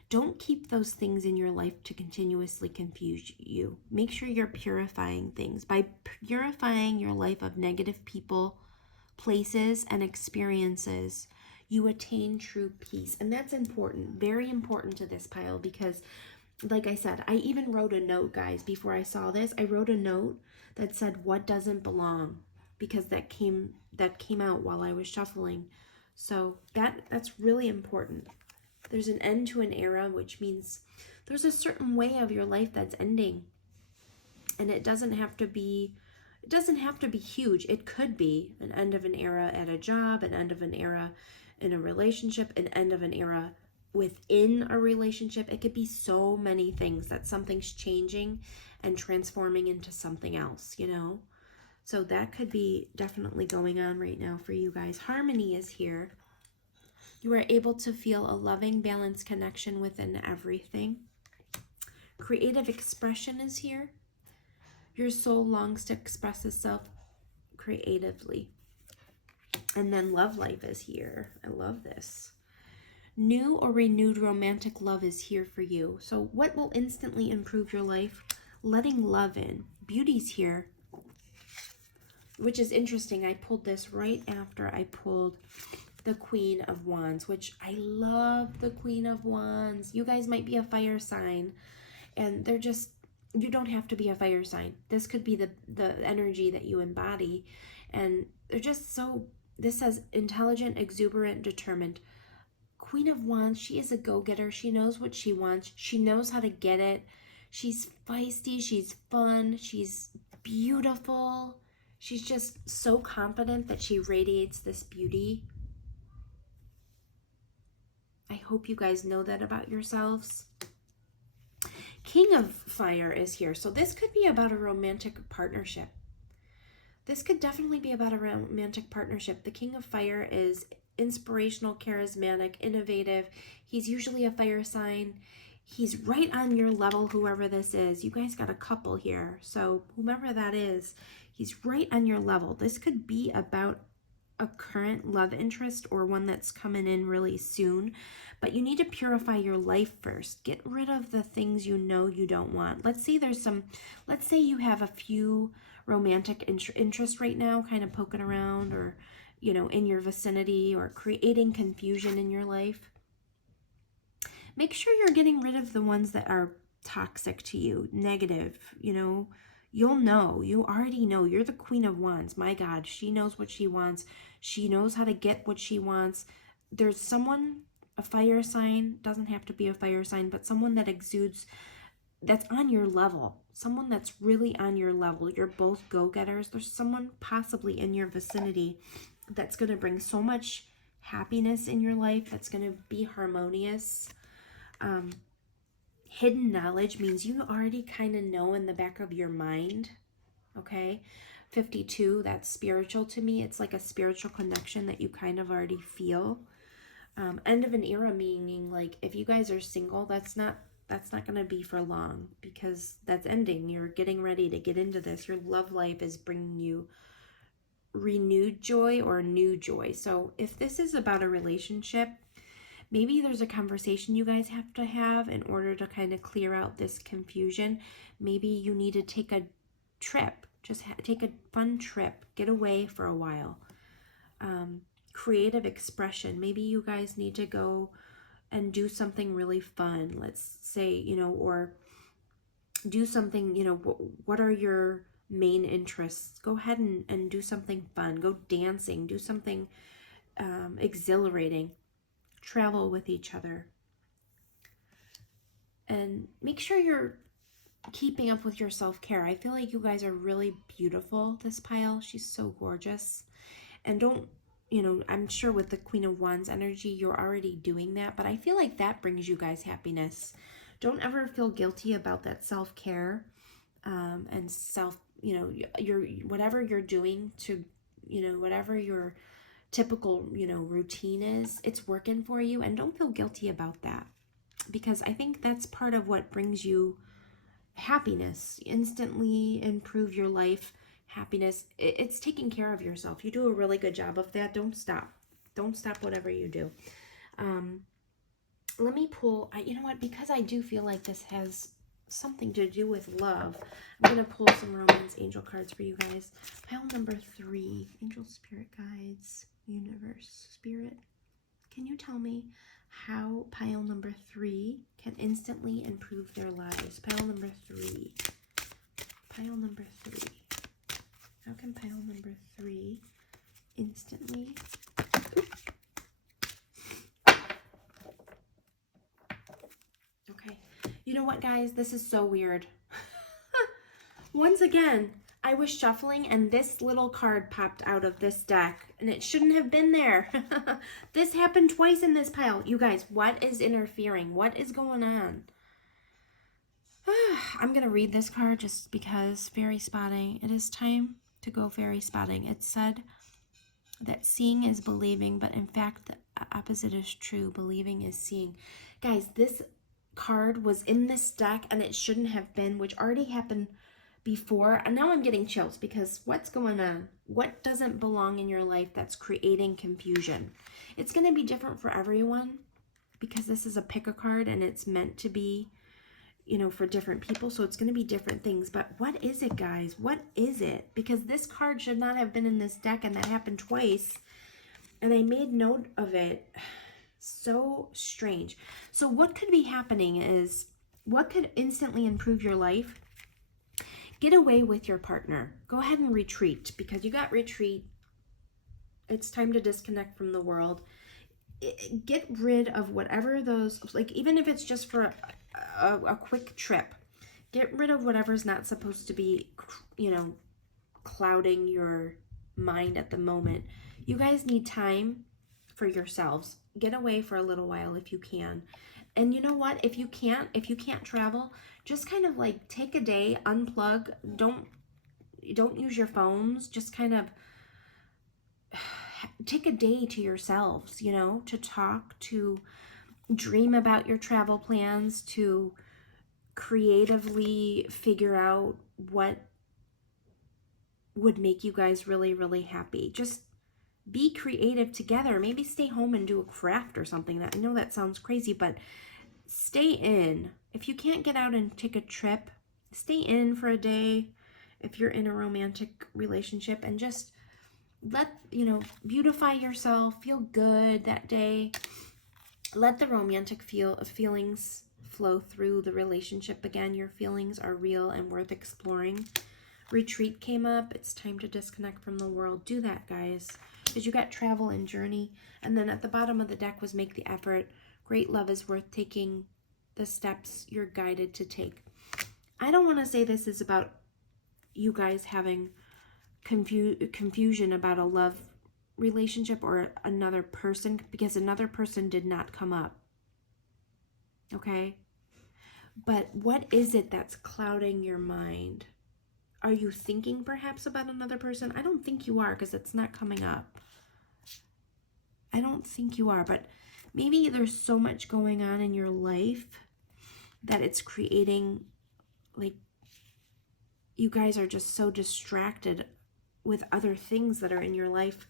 don't keep those things in your life to continuously confuse you. Make sure you're purifying things. By purifying your life of negative people, places, and experiences, you attain true peace. And that's important, very important to this pile, because like I said, I even wrote a note, guys, before I saw this. I wrote a note that said what doesn't belong, because that came out while I was shuffling. So that's really important. There's an end to an era, which means there's a certain way of your life that's ending. And it doesn't have to be huge. It could be an end of an era at a job, an end of an era in a relationship, an end of an era within a relationship. It could be so many things, that something's changing and transforming into something else, you know? So that could be definitely going on right now for you guys. Harmony is here. You are able to feel a loving, balanced connection within everything. Creative expression is here. Your soul longs to express itself creatively. And then love life is here. I love this. New or renewed romantic love is here for you. So what will instantly improve your life? Letting love in. Beauty's here, which is interesting. I pulled this right after I pulled the Queen of Wands, which I love the Queen of Wands. You guys might be a fire sign, and you don't have to be a fire sign. This could be the energy that you embody, and they're just so, this says intelligent, exuberant, determined. Queen of Wands, she is a go-getter. She knows what she wants. She knows how to get it. She's feisty. She's fun. She's beautiful. She's just so confident that she radiates this beauty. I hope you guys know that about yourselves. King of Fire is here. So this could be about a romantic partnership. This could definitely be about a romantic partnership. The King of Fire is inspirational, charismatic, innovative. He's usually a fire sign. He's right on your level, whoever this is. You guys got a couple here. So whomever that is, he's right on your level. This could be about a current love interest or one that's coming in really soon. But you need to purify your life first. Get rid of the things you know you don't want. Let's say you have a few romantic interest right now, kind of poking around, or you know, in your vicinity, or creating confusion in your life. Make sure you're getting rid of the ones that are toxic to you, negative, you know. You already know. You're the Queen of Wands. My God, she knows what she wants. She knows how to get what she wants. There's someone, a fire sign, doesn't have to be a fire sign, but someone that exudes, that's on your level. Someone that's really on your level. You're both go-getters. There's someone possibly in your vicinity that's going to bring so much happiness in your life, that's going to be harmonious. Hidden knowledge means you already kind of know in the back of your mind, okay? 52, that's spiritual to me. It's like a spiritual connection that you kind of already feel. End of an era meaning, like, if you guys are single, that's not going to be for long, because that's ending. You're getting ready to get into this. Your love life is bringing you renewed joy or new joy. So if this is about a relationship, maybe there's a conversation you guys have to have in order to kind of clear out this confusion. Maybe you need to take a trip. Just take a fun trip. Get away for a while. Creative expression. Maybe you guys need to go and do something really fun. Let's say, you know, or do something, you know, what are your main interests? Go ahead and do something fun. Go dancing. Do something exhilarating. Travel with each other. And make sure you're keeping up with your self-care. I feel like you guys are really beautiful, this pile. She's so gorgeous. And don't, you know, I'm sure with the Queen of Wands energy, you're already doing that, but I feel like that brings you guys happiness. Don't ever feel guilty about that self-care and self, you know, your whatever you're doing to, you know, whatever your typical, you know, routine is, it's working for you, and don't feel guilty about that, because I think that's part of what brings you happiness. Instantly improve your life. Happiness, it's taking care of yourself. You do a really good job of that. Don't stop. Don't stop whatever you do. Let me pull, you know what, because I do feel like this has something to do with love, I'm going to pull some romance angel cards for you guys. Pile number 3, angel, spirit guides, universe, spirit. Can you tell me how pile number 3 can instantly improve their lives? Pile number 3. Pile number 3. How can pile number 3 instantly... Okay. You know what, guys? This is so weird. Once again, I was shuffling and this little card popped out of this deck, and it shouldn't have been there. This happened twice in this pile. You guys, what is interfering? What is going on? I'm going to read this card just because. Fairy spotting. It is time to go fairy spotting. It said that seeing is believing, but in fact, the opposite is true. Believing is seeing. Guys, this card was in this deck and it shouldn't have been, which already happened before, and now I'm getting chills because what's going on? What doesn't belong in your life that's creating confusion? It's going to be different for everyone because this is a pick a card and it's meant to be, you know, for different people, so it's going to be different things. But what is it, guys? What is it? Because this card should not have been in this deck, and that happened twice, and I made note of it. So strange. So what could be happening is, what could instantly improve your life? Get away with your partner. Go ahead and retreat, because you got retreat. It's time to disconnect from the world. Get rid of whatever those, like, even if it's just for a quick trip, get rid of whatever's not supposed to be, you know, clouding your mind at the moment. You guys need time for yourselves. Get away for a little while if you can. And you know what? If you can't travel, just kind of like take a day, unplug. Don't use your phones. Just kind of take a day to yourselves, you know, to talk, to dream about your travel plans, to creatively figure out what would make you guys really, really happy. Just be creative together. Maybe stay home and do a craft or something. That, I know that sounds crazy, but stay in. If you can't get out and take a trip, stay in for a day if you're in a romantic relationship, and just let, you know, beautify yourself, feel good that day. Let the romantic feelings flow through the relationship again. Your feelings are real and worth exploring. Retreat came up. It's time to disconnect from the world. Do that, guys, because you got travel and journey. And then at the bottom of the deck was make the effort. Great love is worth taking the steps you're guided to take. I don't want to say this is about you guys having confusion about a love relationship or another person, because another person did not come up. Okay? But what is it that's clouding your mind? Are you thinking perhaps about another person? I don't think you are, because it's not coming up. I don't think you are, but maybe there's so much going on in your life that it's creating, like, you guys are just so distracted with other things that are in your life.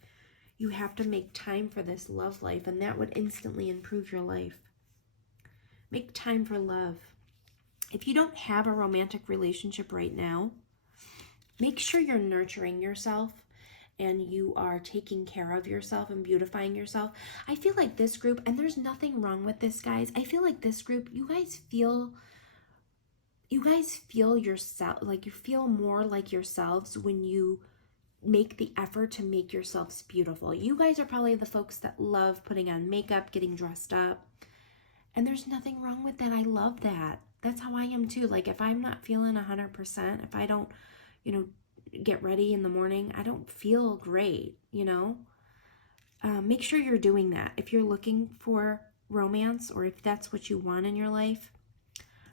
You have to make time for this love life, and that would instantly improve your life. Make time for love. If you don't have a romantic relationship right now, make sure you're nurturing yourself and you are taking care of yourself and beautifying yourself. I feel like this group, and there's nothing wrong with this, guys, I feel like this group, you guys feel yourself, like you feel more like yourselves when you make the effort to make yourselves beautiful. You guys are probably the folks that love putting on makeup, getting dressed up, and there's nothing wrong with that. I love that. That's how I am too. Like, if I'm not feeling 100%, if I don't, you know, get ready in the morning, I don't feel great, you know. make sure you're doing that. If you're looking for romance, or if that's what you want in your life,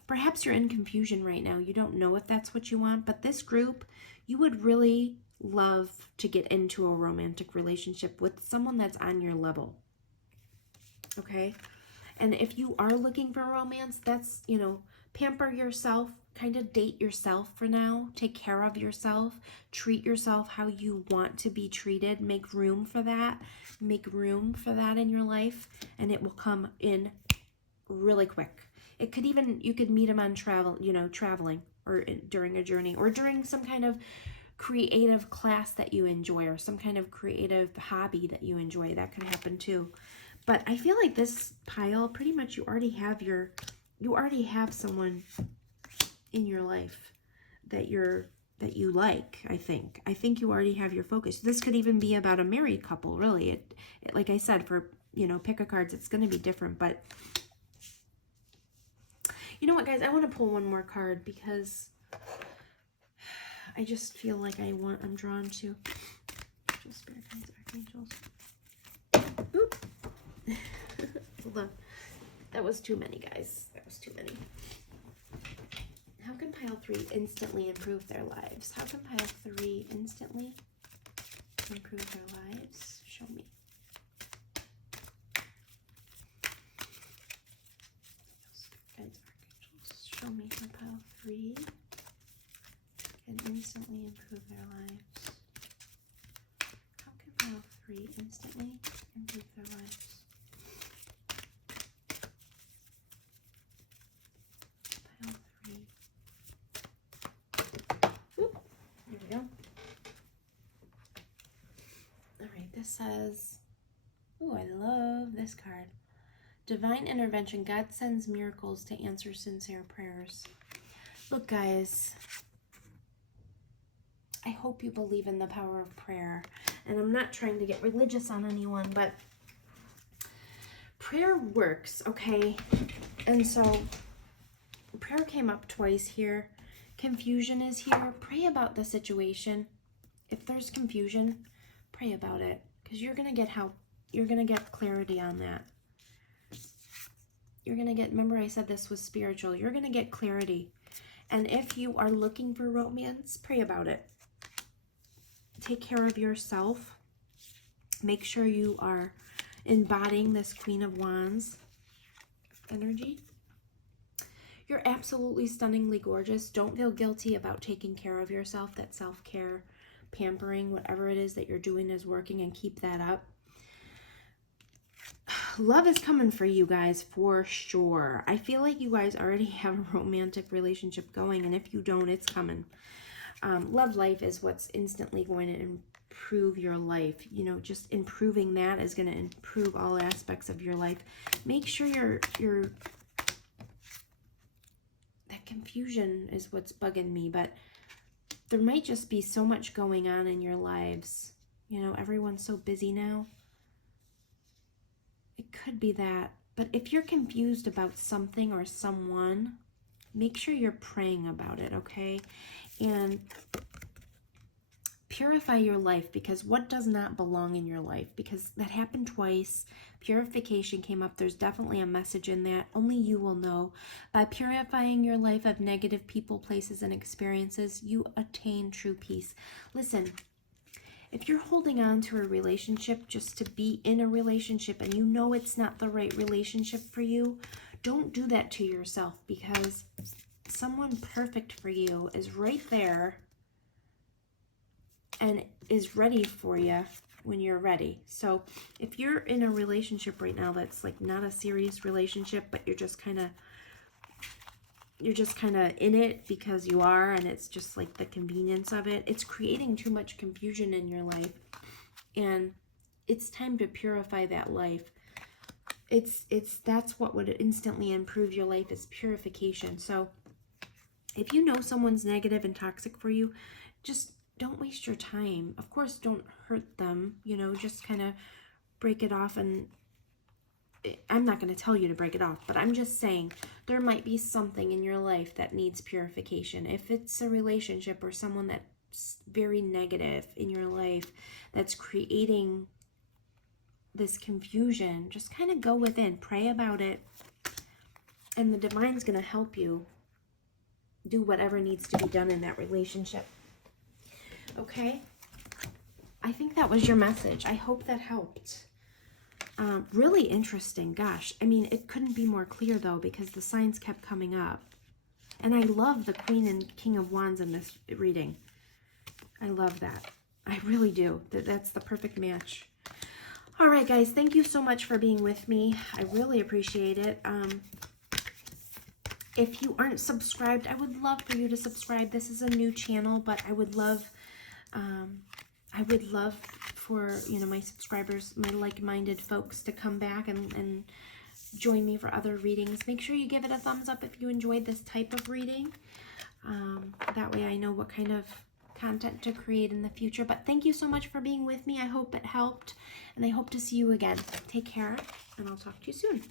perhaps you're in confusion right now. You don't know if that's what you want, but this group, you would really love to get into a romantic relationship with someone that's on your level. Okay? And if you are looking for romance, that's, you know, pamper yourself, kind of date yourself for now. Take care of yourself. Treat yourself how you want to be treated. Make room for that. Make room for that in your life, and it will come in really quick. It could even, you could meet them on traveling, or during a journey, or during some kind of creative class that you enjoy, or some kind of creative hobby that you enjoy. That could happen too. But I feel like this pile, pretty much you already have someone in your life that you like. I think you already have your focus. This could even be about a married couple, really. It like I said, for, you know, pick a cards, it's going to be different. But you know what, guys? I want to pull one more card because I just feel like I'm drawn to angels, spirit guides, archangels. Oop. Hold on. That was too many, guys. That was too many. How can pile 3 instantly improve their lives? How can pile 3 instantly improve their lives? Show me. Guides, archangels. Show me how pile 3 can instantly improve their lives. How can pile 3 instantly improve their lives? Pile 3. Oop, here we go. Alright, this says, oh, I love this card. Divine intervention. God sends miracles to answer sincere prayers. Look, guys, I hope you believe in the power of prayer. And I'm not trying to get religious on anyone, but prayer works, okay? And so prayer came up twice here. Confusion is here. Pray about the situation. If there's confusion, pray about it, because you're going to get help. You're going to get clarity on that. You're going to get, remember I said this was spiritual. You're going to get clarity. And if you are looking for romance, pray about it. Take care of yourself. Make sure you are embodying this Queen of Wands energy. You're absolutely stunningly gorgeous. Don't feel guilty about taking care of yourself. That self-care, pampering, whatever it is that you're doing is working, and keep that up. Love is coming for you guys for sure. I feel like you guys already have a romantic relationship going, and if you don't, it's coming. Love life is what's instantly going to improve your life. You know, just improving that is going to improve all aspects of your life. Make sure you're that confusion is what's bugging me, but there might just be so much going on in your lives. You know, everyone's so busy now. It could be that. But if you're confused about something or someone, make sure you're praying about it, okay? And purify your life, because what does not belong in your life? Because that happened twice. Purification came up. There's definitely a message in that. Only you will know. By purifying your life of negative people, places, and experiences, you attain true peace. Listen, if you're holding on to a relationship just to be in a relationship and you know it's not the right relationship for you, don't do that to yourself, because someone perfect for you is right there and is ready for you when you're ready. So if you're in a relationship right now that's like not a serious relationship, but you're just kind of in it because you are, and it's just like the convenience of it, it's creating too much confusion in your life, and it's time to purify that life. That's what would instantly improve your life, is purification. So if you know someone's negative and toxic for you, just don't waste your time. Of course, don't hurt them, you know, just kind of break it off. And I'm not going to tell you to break it off, but I'm just saying there might be something in your life that needs purification. If it's a relationship or someone that's very negative in your life, that's creating this confusion, just kind of go within, pray about it, and the divine's going to help you do whatever needs to be done in that relationship. Okay? I think that was your message. I hope that helped. Really interesting. Gosh, I mean, it couldn't be more clear, though, because the signs kept coming up. And I love the Queen and King of Wands in this reading. I love that. I really do. That's the perfect match. All right, guys, thank you so much for being with me. I really appreciate it. If you aren't subscribed, I would love for you to subscribe. This is a new channel, but I would love for, you know, my subscribers, my like-minded folks to come back and join me for other readings. Make sure you give it a thumbs up if you enjoyed this type of reading. That way I know what kind of content to create in the future. But thank you so much for being with me. I hope it helped, and I hope to see you again. Take care, and I'll talk to you soon.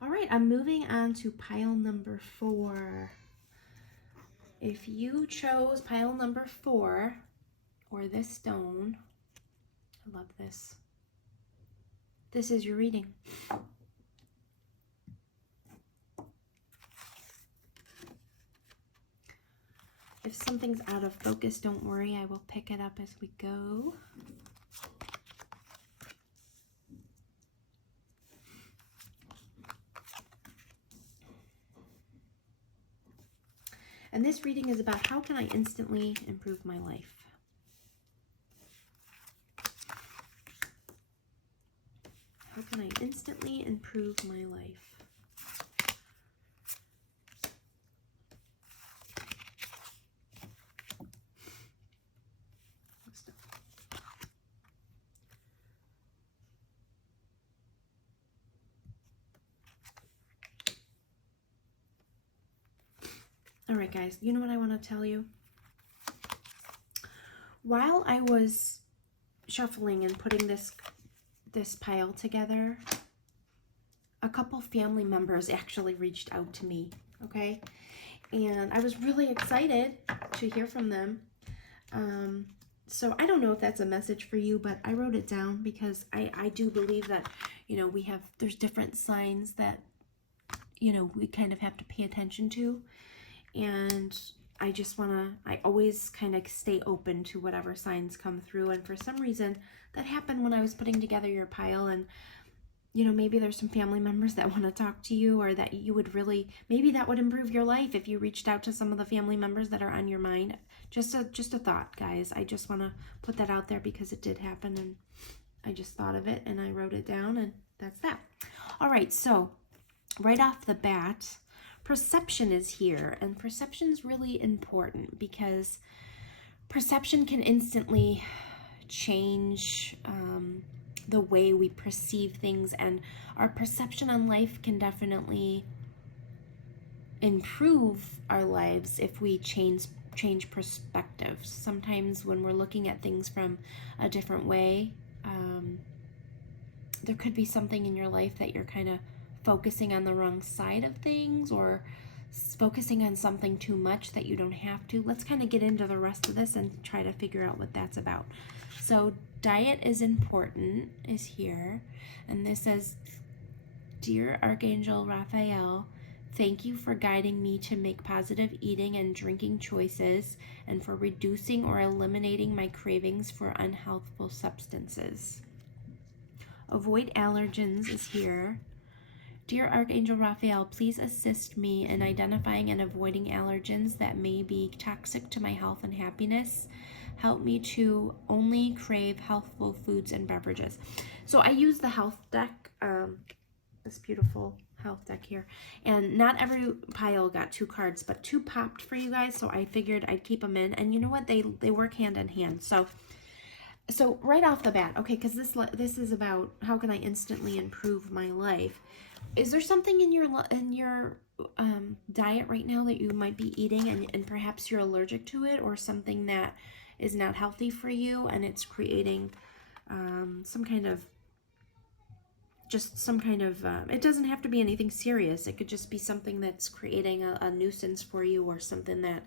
All right, I'm moving on to pile number 4. If you chose pile number 4, or this stone, I love this. This is your reading. If something's out of focus, don't worry, I will pick it up as we go. And this reading is about how can I instantly improve my life. How can I instantly improve my life? All right, guys, you know what I want to tell you? While I was shuffling and putting this pile together, a couple family members actually reached out to me, okay? And I was really excited to hear from them. So I don't know if that's a message for you, but I wrote it down because I do believe that, you know, there's different signs that, you know, we kind of have to pay attention to. And I always kind of stay open to whatever signs come through. And for some reason, that happened when I was putting together your pile. And, you know, maybe there's some family members that want to talk to you, or that you would really, maybe that would improve your life if you reached out to some of the family members that are on your mind. Just a thought, guys. I just want to put that out there because it did happen, and I just thought of it and I wrote it down, and that's that. All right, so right off the bat, perception is here, and perception is really important because perception can instantly change the way we perceive things, and our perception on life can definitely improve our lives if we change perspectives. Sometimes when we're looking at things from a different way, there could be something in your life that you're kind of focusing on the wrong side of things, or focusing on something too much that you don't have to. Let's kind of get into the rest of this and try to figure out what that's about. So diet is important is here, and this says, Dear Archangel Raphael, thank you for guiding me to make positive eating and drinking choices, and for reducing or eliminating my cravings for unhealthful substances. Avoid allergens is here. Dear Archangel Raphael, please assist me in identifying and avoiding allergens that may be toxic to my health and happiness. Help me to only crave healthful foods and beverages. So I use the health deck, this beautiful health deck here, and not every pile got 2 cards, but 2 popped for you guys, so I figured I'd keep them in. And you know what, they work hand in hand. So right off the bat, okay, because this is about how can I instantly improve my life. Is there something in your diet right now that you might be eating, and perhaps you're allergic to it, or something that is not healthy for you, and it's creating some kind of, it doesn't have to be anything serious. It could just be something that's creating a nuisance for you, or something that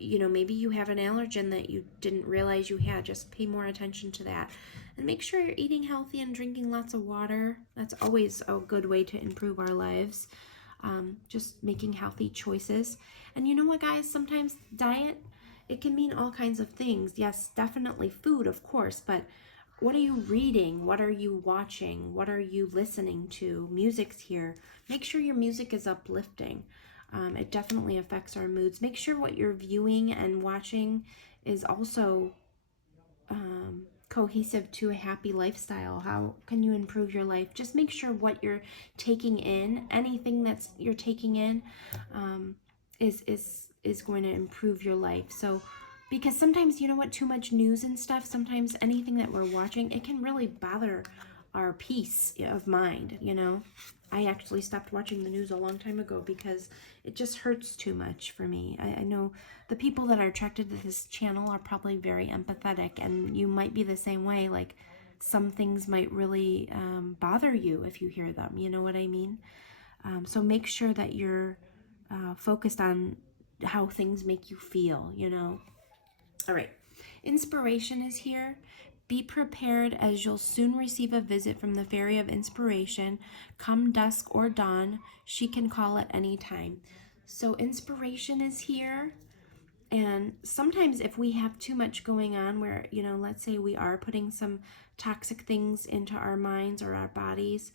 you know, maybe you have an allergen that you didn't realize you had. Just pay more attention to that. And make sure you're eating healthy and drinking lots of water. That's always a good way to improve our lives. Just making healthy choices. And you know what, guys? Sometimes diet, it can mean all kinds of things. Yes, definitely food, of course, but what are you reading? What are you watching? What are you listening to? Music's here. Make sure your music is uplifting. It definitely affects our moods. Make sure what you're viewing and watching is also cohesive to a happy lifestyle. How can you improve your life? Just make sure what you're taking in, anything that's you're taking in, is going to improve your life. So, because sometimes, you know what, too much news and stuff, sometimes anything that we're watching, it can really bother our peace of mind, you know. I actually stopped watching the news a long time ago because it just hurts too much for me. I know the people that are attracted to this channel are probably very empathetic, and you might be the same way. Like, some things might really bother you if you hear them, you know what I mean? So make sure that you're focused on how things make you feel, you know. All right, inspiration is here. Be prepared, as you'll soon receive a visit from the Fairy of Inspiration. Come dusk or dawn, she can call at any time. So inspiration is here. And sometimes if we have too much going on where, you know, let's say we are putting some toxic things into our minds or our bodies,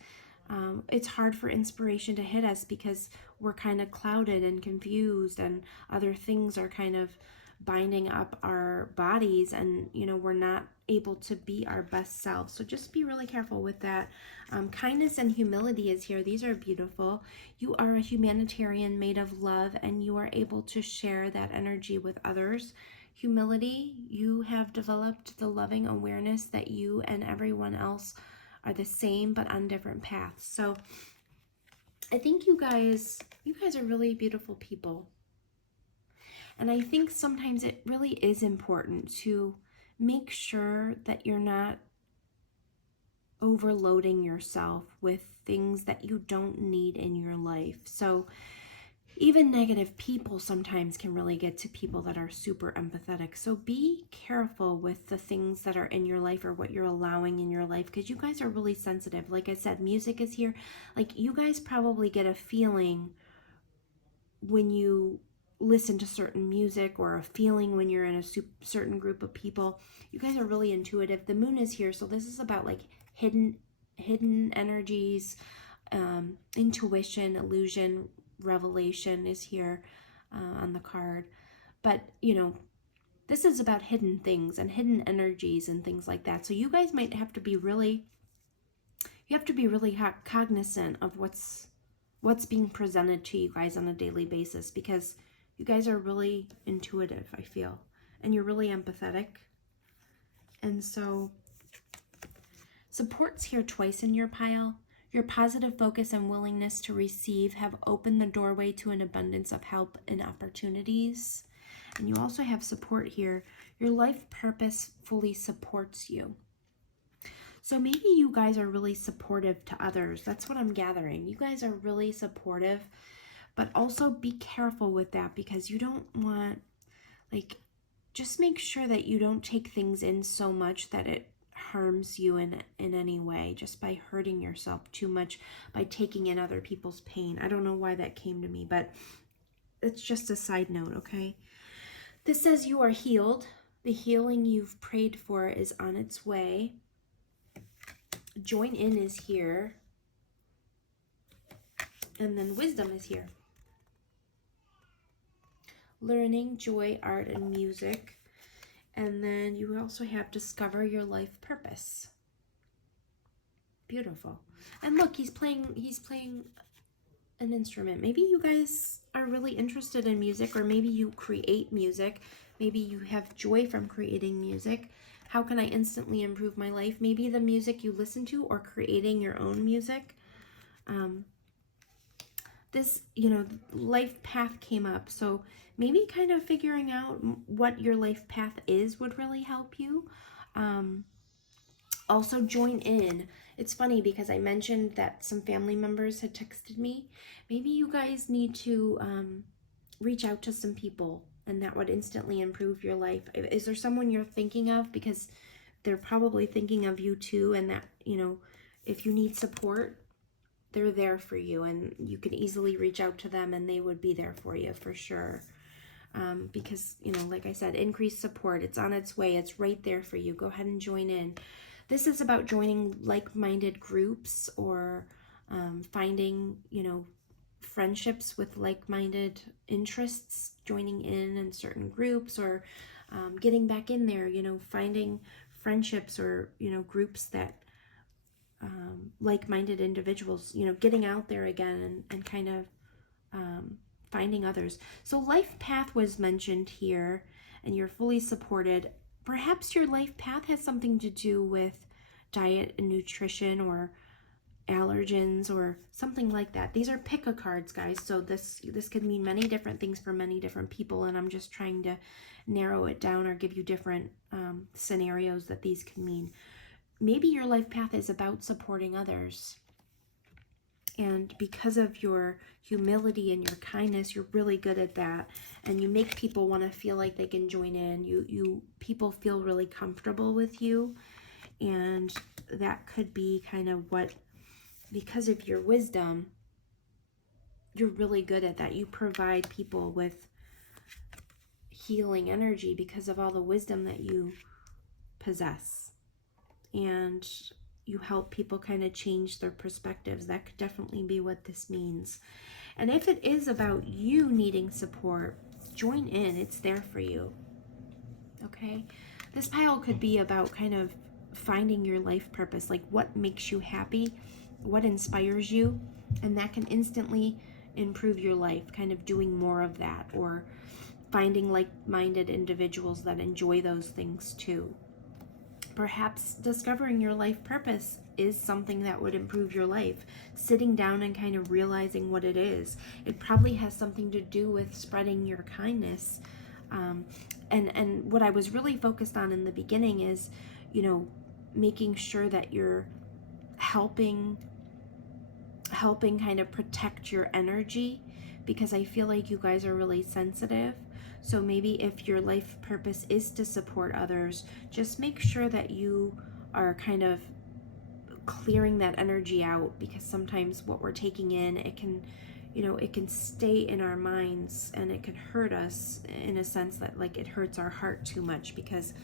it's hard for inspiration to hit us because we're kind of clouded and confused, and other things are kind of binding up our bodies, and you know, we're not able to be our best self. So just be really careful with that. Kindness and humility is here. These are beautiful. You are a humanitarian made of love, and you are able to share that energy with others. Humility, you have developed the loving awareness that you and everyone else are the same but on different paths. So I think you guys are really beautiful people. And I think sometimes it really is important to make sure that you're not overloading yourself with things that you don't need in your life. So even negative people sometimes can really get to people that are super empathetic. So be careful with the things that are in your life or what you're allowing in your life, because you guys are really sensitive. Like I said, music is here. Like, you guys probably get a feeling when you listen to certain music, or a feeling when you're in a certain group of people. You guys are really intuitive. The moon is here, so this is about like hidden energies, intuition, illusion, revelation is here on the card. But you know, this is about hidden things and hidden energies and things like that. So you guys might have to be really cognizant of what's being presented to you guys on a daily basis, because you guys are really intuitive, I feel, and you're really empathetic. And so support's here twice in your pile. Your positive focus and willingness to receive have opened the doorway to an abundance of help and opportunities. And you also have support here. Your life purpose fully supports you. So maybe you guys are really supportive to others. That's what I'm gathering. You guys are really supportive, but also be careful with that, because you don't want, like, just make sure that you don't take things in so much that it harms you in any way, just by hurting yourself too much, by taking in other people's pain. I don't know why that came to me, but it's just a side note, okay? This says you are healed. The healing you've prayed for is on its way. Join in is here. And then wisdom is here. Learning, joy, art, and music. And then you also have discover your life purpose. Beautiful. And look, he's playing an instrument. Maybe you guys are really interested in music, or maybe you create music. Maybe you have joy from creating music. How can I instantly improve my life? Maybe the music you listen to, or creating your own music. This, you know, life path came up. So maybe kind of figuring out what your life path is would really help you. Also join in. It's funny because I mentioned that some family members had texted me. Maybe you guys need to reach out to some people and that would instantly improve your life. Is there someone you're thinking of? Because they're probably thinking of you too, and that, you know, if you need support, they're there for you, and you can easily reach out to them and they would be there for you for sure. Because, you know, like I said, increased support, it's on its way. It's right there for you. Go ahead and join in. This is about joining like-minded groups, or finding, you know, friendships with like-minded interests, joining in certain groups, or getting back in there, you know, finding friendships or, you know, groups that like-minded individuals, you know, getting out there again and kind of finding others. So life path was mentioned here, and you're fully supported. Perhaps your life path has something to do with diet and nutrition, or allergens, or something like that. These are pick a cards, guys, so this could mean many different things for many different people, and I'm just trying to narrow it down or give you different scenarios that these can mean. Maybe your life path is about supporting others, and because of your humility and your kindness, you're really good at that, and you make people want to feel like they can join in. People feel really comfortable with you, and that could be kind of what, because of your wisdom, you're really good at that. You provide people with healing energy because of all the wisdom that you possess, and you help people kind of change their perspectives. That could definitely be what this means. And if it is about you needing support, join in. It's there for you. Okay? This pile could be about kind of finding your life purpose, like what makes you happy, what inspires you, and that can instantly improve your life, kind of doing more of that, or finding like-minded individuals that enjoy those things too. Perhaps discovering your life purpose is something that would improve your life. Sitting down and kind of realizing what it is. It probably has something to do with spreading your kindness. And what I was really focused on in the beginning is, you know, making sure that you're helping kind of protect your energy, because I feel like you guys are really sensitive. So maybe if your life purpose is to support others, just make sure that you are kind of clearing that energy out, because sometimes what we're taking in, it can, you know, it can stay in our minds, and it can hurt us in a sense that, like, it hurts our heart too much, because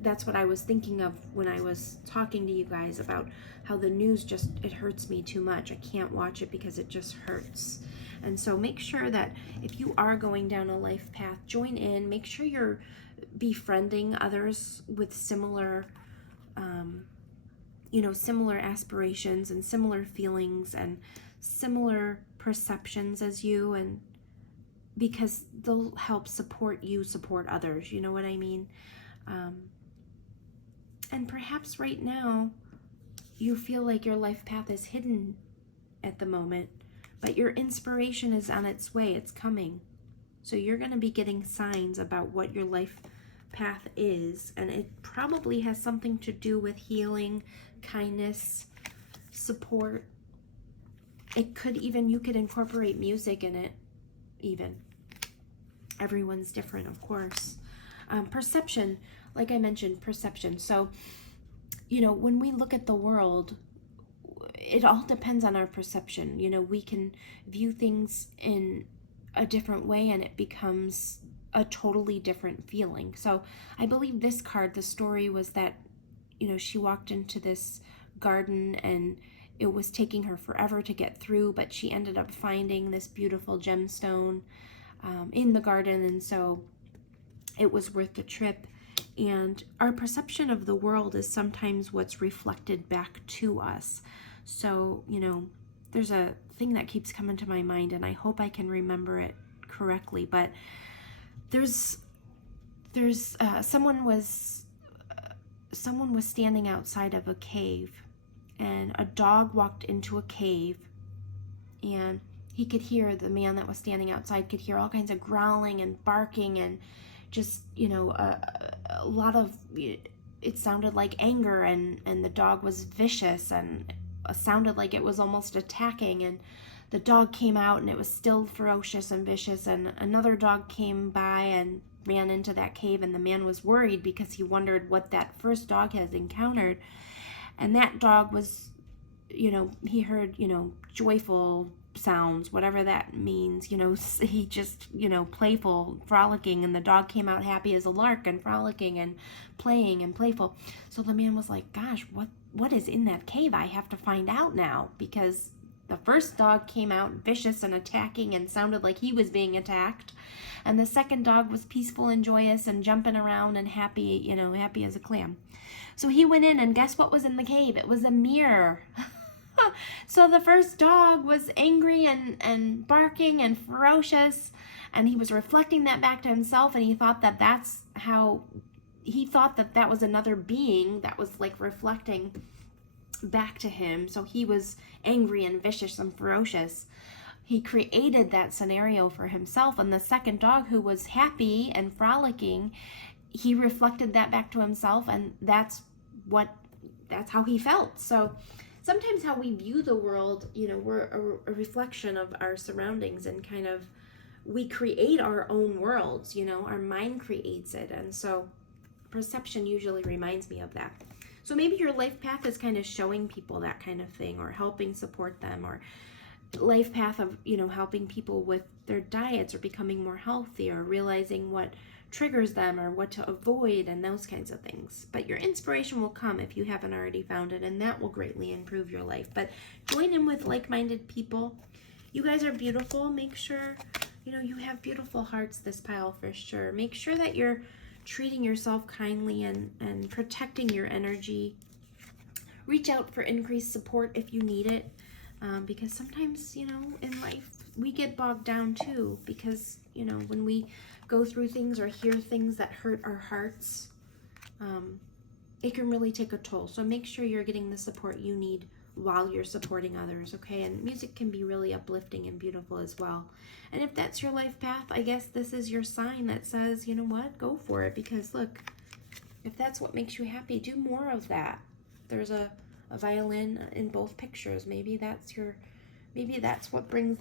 that's what I was thinking of when I was talking to you guys about how the news just, it hurts me too much. I can't watch it because it just hurts. And so make sure that if you are going down a life path, join in. Make sure you're befriending others with similar, you know, similar aspirations and similar feelings and similar perceptions as you, and because they'll help support you, support others. You know what I mean? And perhaps right now you feel like your life path is hidden at the moment, but your inspiration is on its way. It's coming. So you're going to be getting signs about what your life path is, and it probably has something to do with healing, kindness, support. It could even, you could incorporate music in it even. Everyone's different, of course. Perception, like I mentioned, perception. So, you know, when we look at the world, it all depends on our perception. You know, we can view things in a different way, and it becomes a totally different feeling. So I believe this card, the story was that, you know, she walked into this garden and it was taking her forever to get through, but she ended up finding this beautiful gemstone in the garden, and so it was worth the trip. And our perception of the world is sometimes what's reflected back to us. So, you know, there's a thing that keeps coming to my mind, and I hope I can remember it correctly, but someone was standing outside of a cave, and a dog walked into a cave, and he could hear, the man that was standing outside could hear all kinds of growling and barking, and just, you know, a lot of, it sounded like anger, and the dog was vicious, and sounded like it was almost attacking. And the dog came out and it was still ferocious and vicious, and another dog came by and ran into that cave, and the man was worried because he wondered what that first dog had encountered. And that dog was, he heard, joyful sounds, whatever that means, he just, playful, frolicking, and the dog came out happy as a lark and frolicking and playing and playful. So the man was like, gosh, what is in that cave? I have to find out now, because the first dog came out vicious and attacking and sounded like he was being attacked. And the second dog was peaceful and joyous and jumping around and happy, happy as a clam. So he went in, and guess what was in the cave? It was a mirror. So the first dog was angry and barking and ferocious, and he was reflecting that back to himself, and he thought that that was another being that was like reflecting back to him. So he was angry and vicious and ferocious. He created that scenario for himself. And the second dog, who was happy and frolicking, he reflected that back to himself, and that's how he felt. So sometimes how we view the world, we're a reflection of our surroundings, and kind of we create our own worlds, our mind creates it. And so perception usually reminds me of that. So maybe your life path is kind of showing people that kind of thing, or helping support them, or life path of, helping people with their diets, or becoming more healthy, or realizing what triggers them or what to avoid, and those kinds of things. But your inspiration will come if you haven't already found it, and that will greatly improve your life. But join in with like-minded people. You guys are beautiful. Make sure, you have beautiful hearts, this pile, for sure. Make sure that you're treating yourself kindly and protecting your energy. Reach out for increased support if you need it, because sometimes, in life, we get bogged down too, because, when we go through things or hear things that hurt our hearts, it can really take a toll. So make sure you're getting the support you need while you're supporting others, okay? And music can be really uplifting and beautiful as well. And if that's your life path, I guess this is your sign that says, you know what, go for it. Because look, if that's what makes you happy, do more of that. There's a violin in both pictures. Maybe that's what brings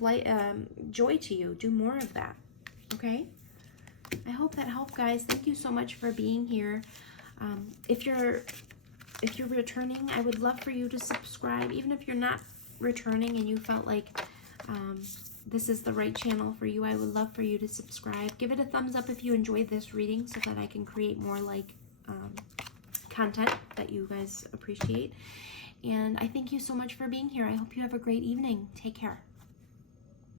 joy to you. Do more of that, okay? I hope that helped, guys. Thank you so much for being here. If you're returning, I would love for you to subscribe. Even if you're not returning and you felt like this is the right channel for you, I would love for you to subscribe. Give it a thumbs up if you enjoyed this reading, so that I can create more content that you guys appreciate. And I thank you so much for being here. I hope you have a great evening. Take care.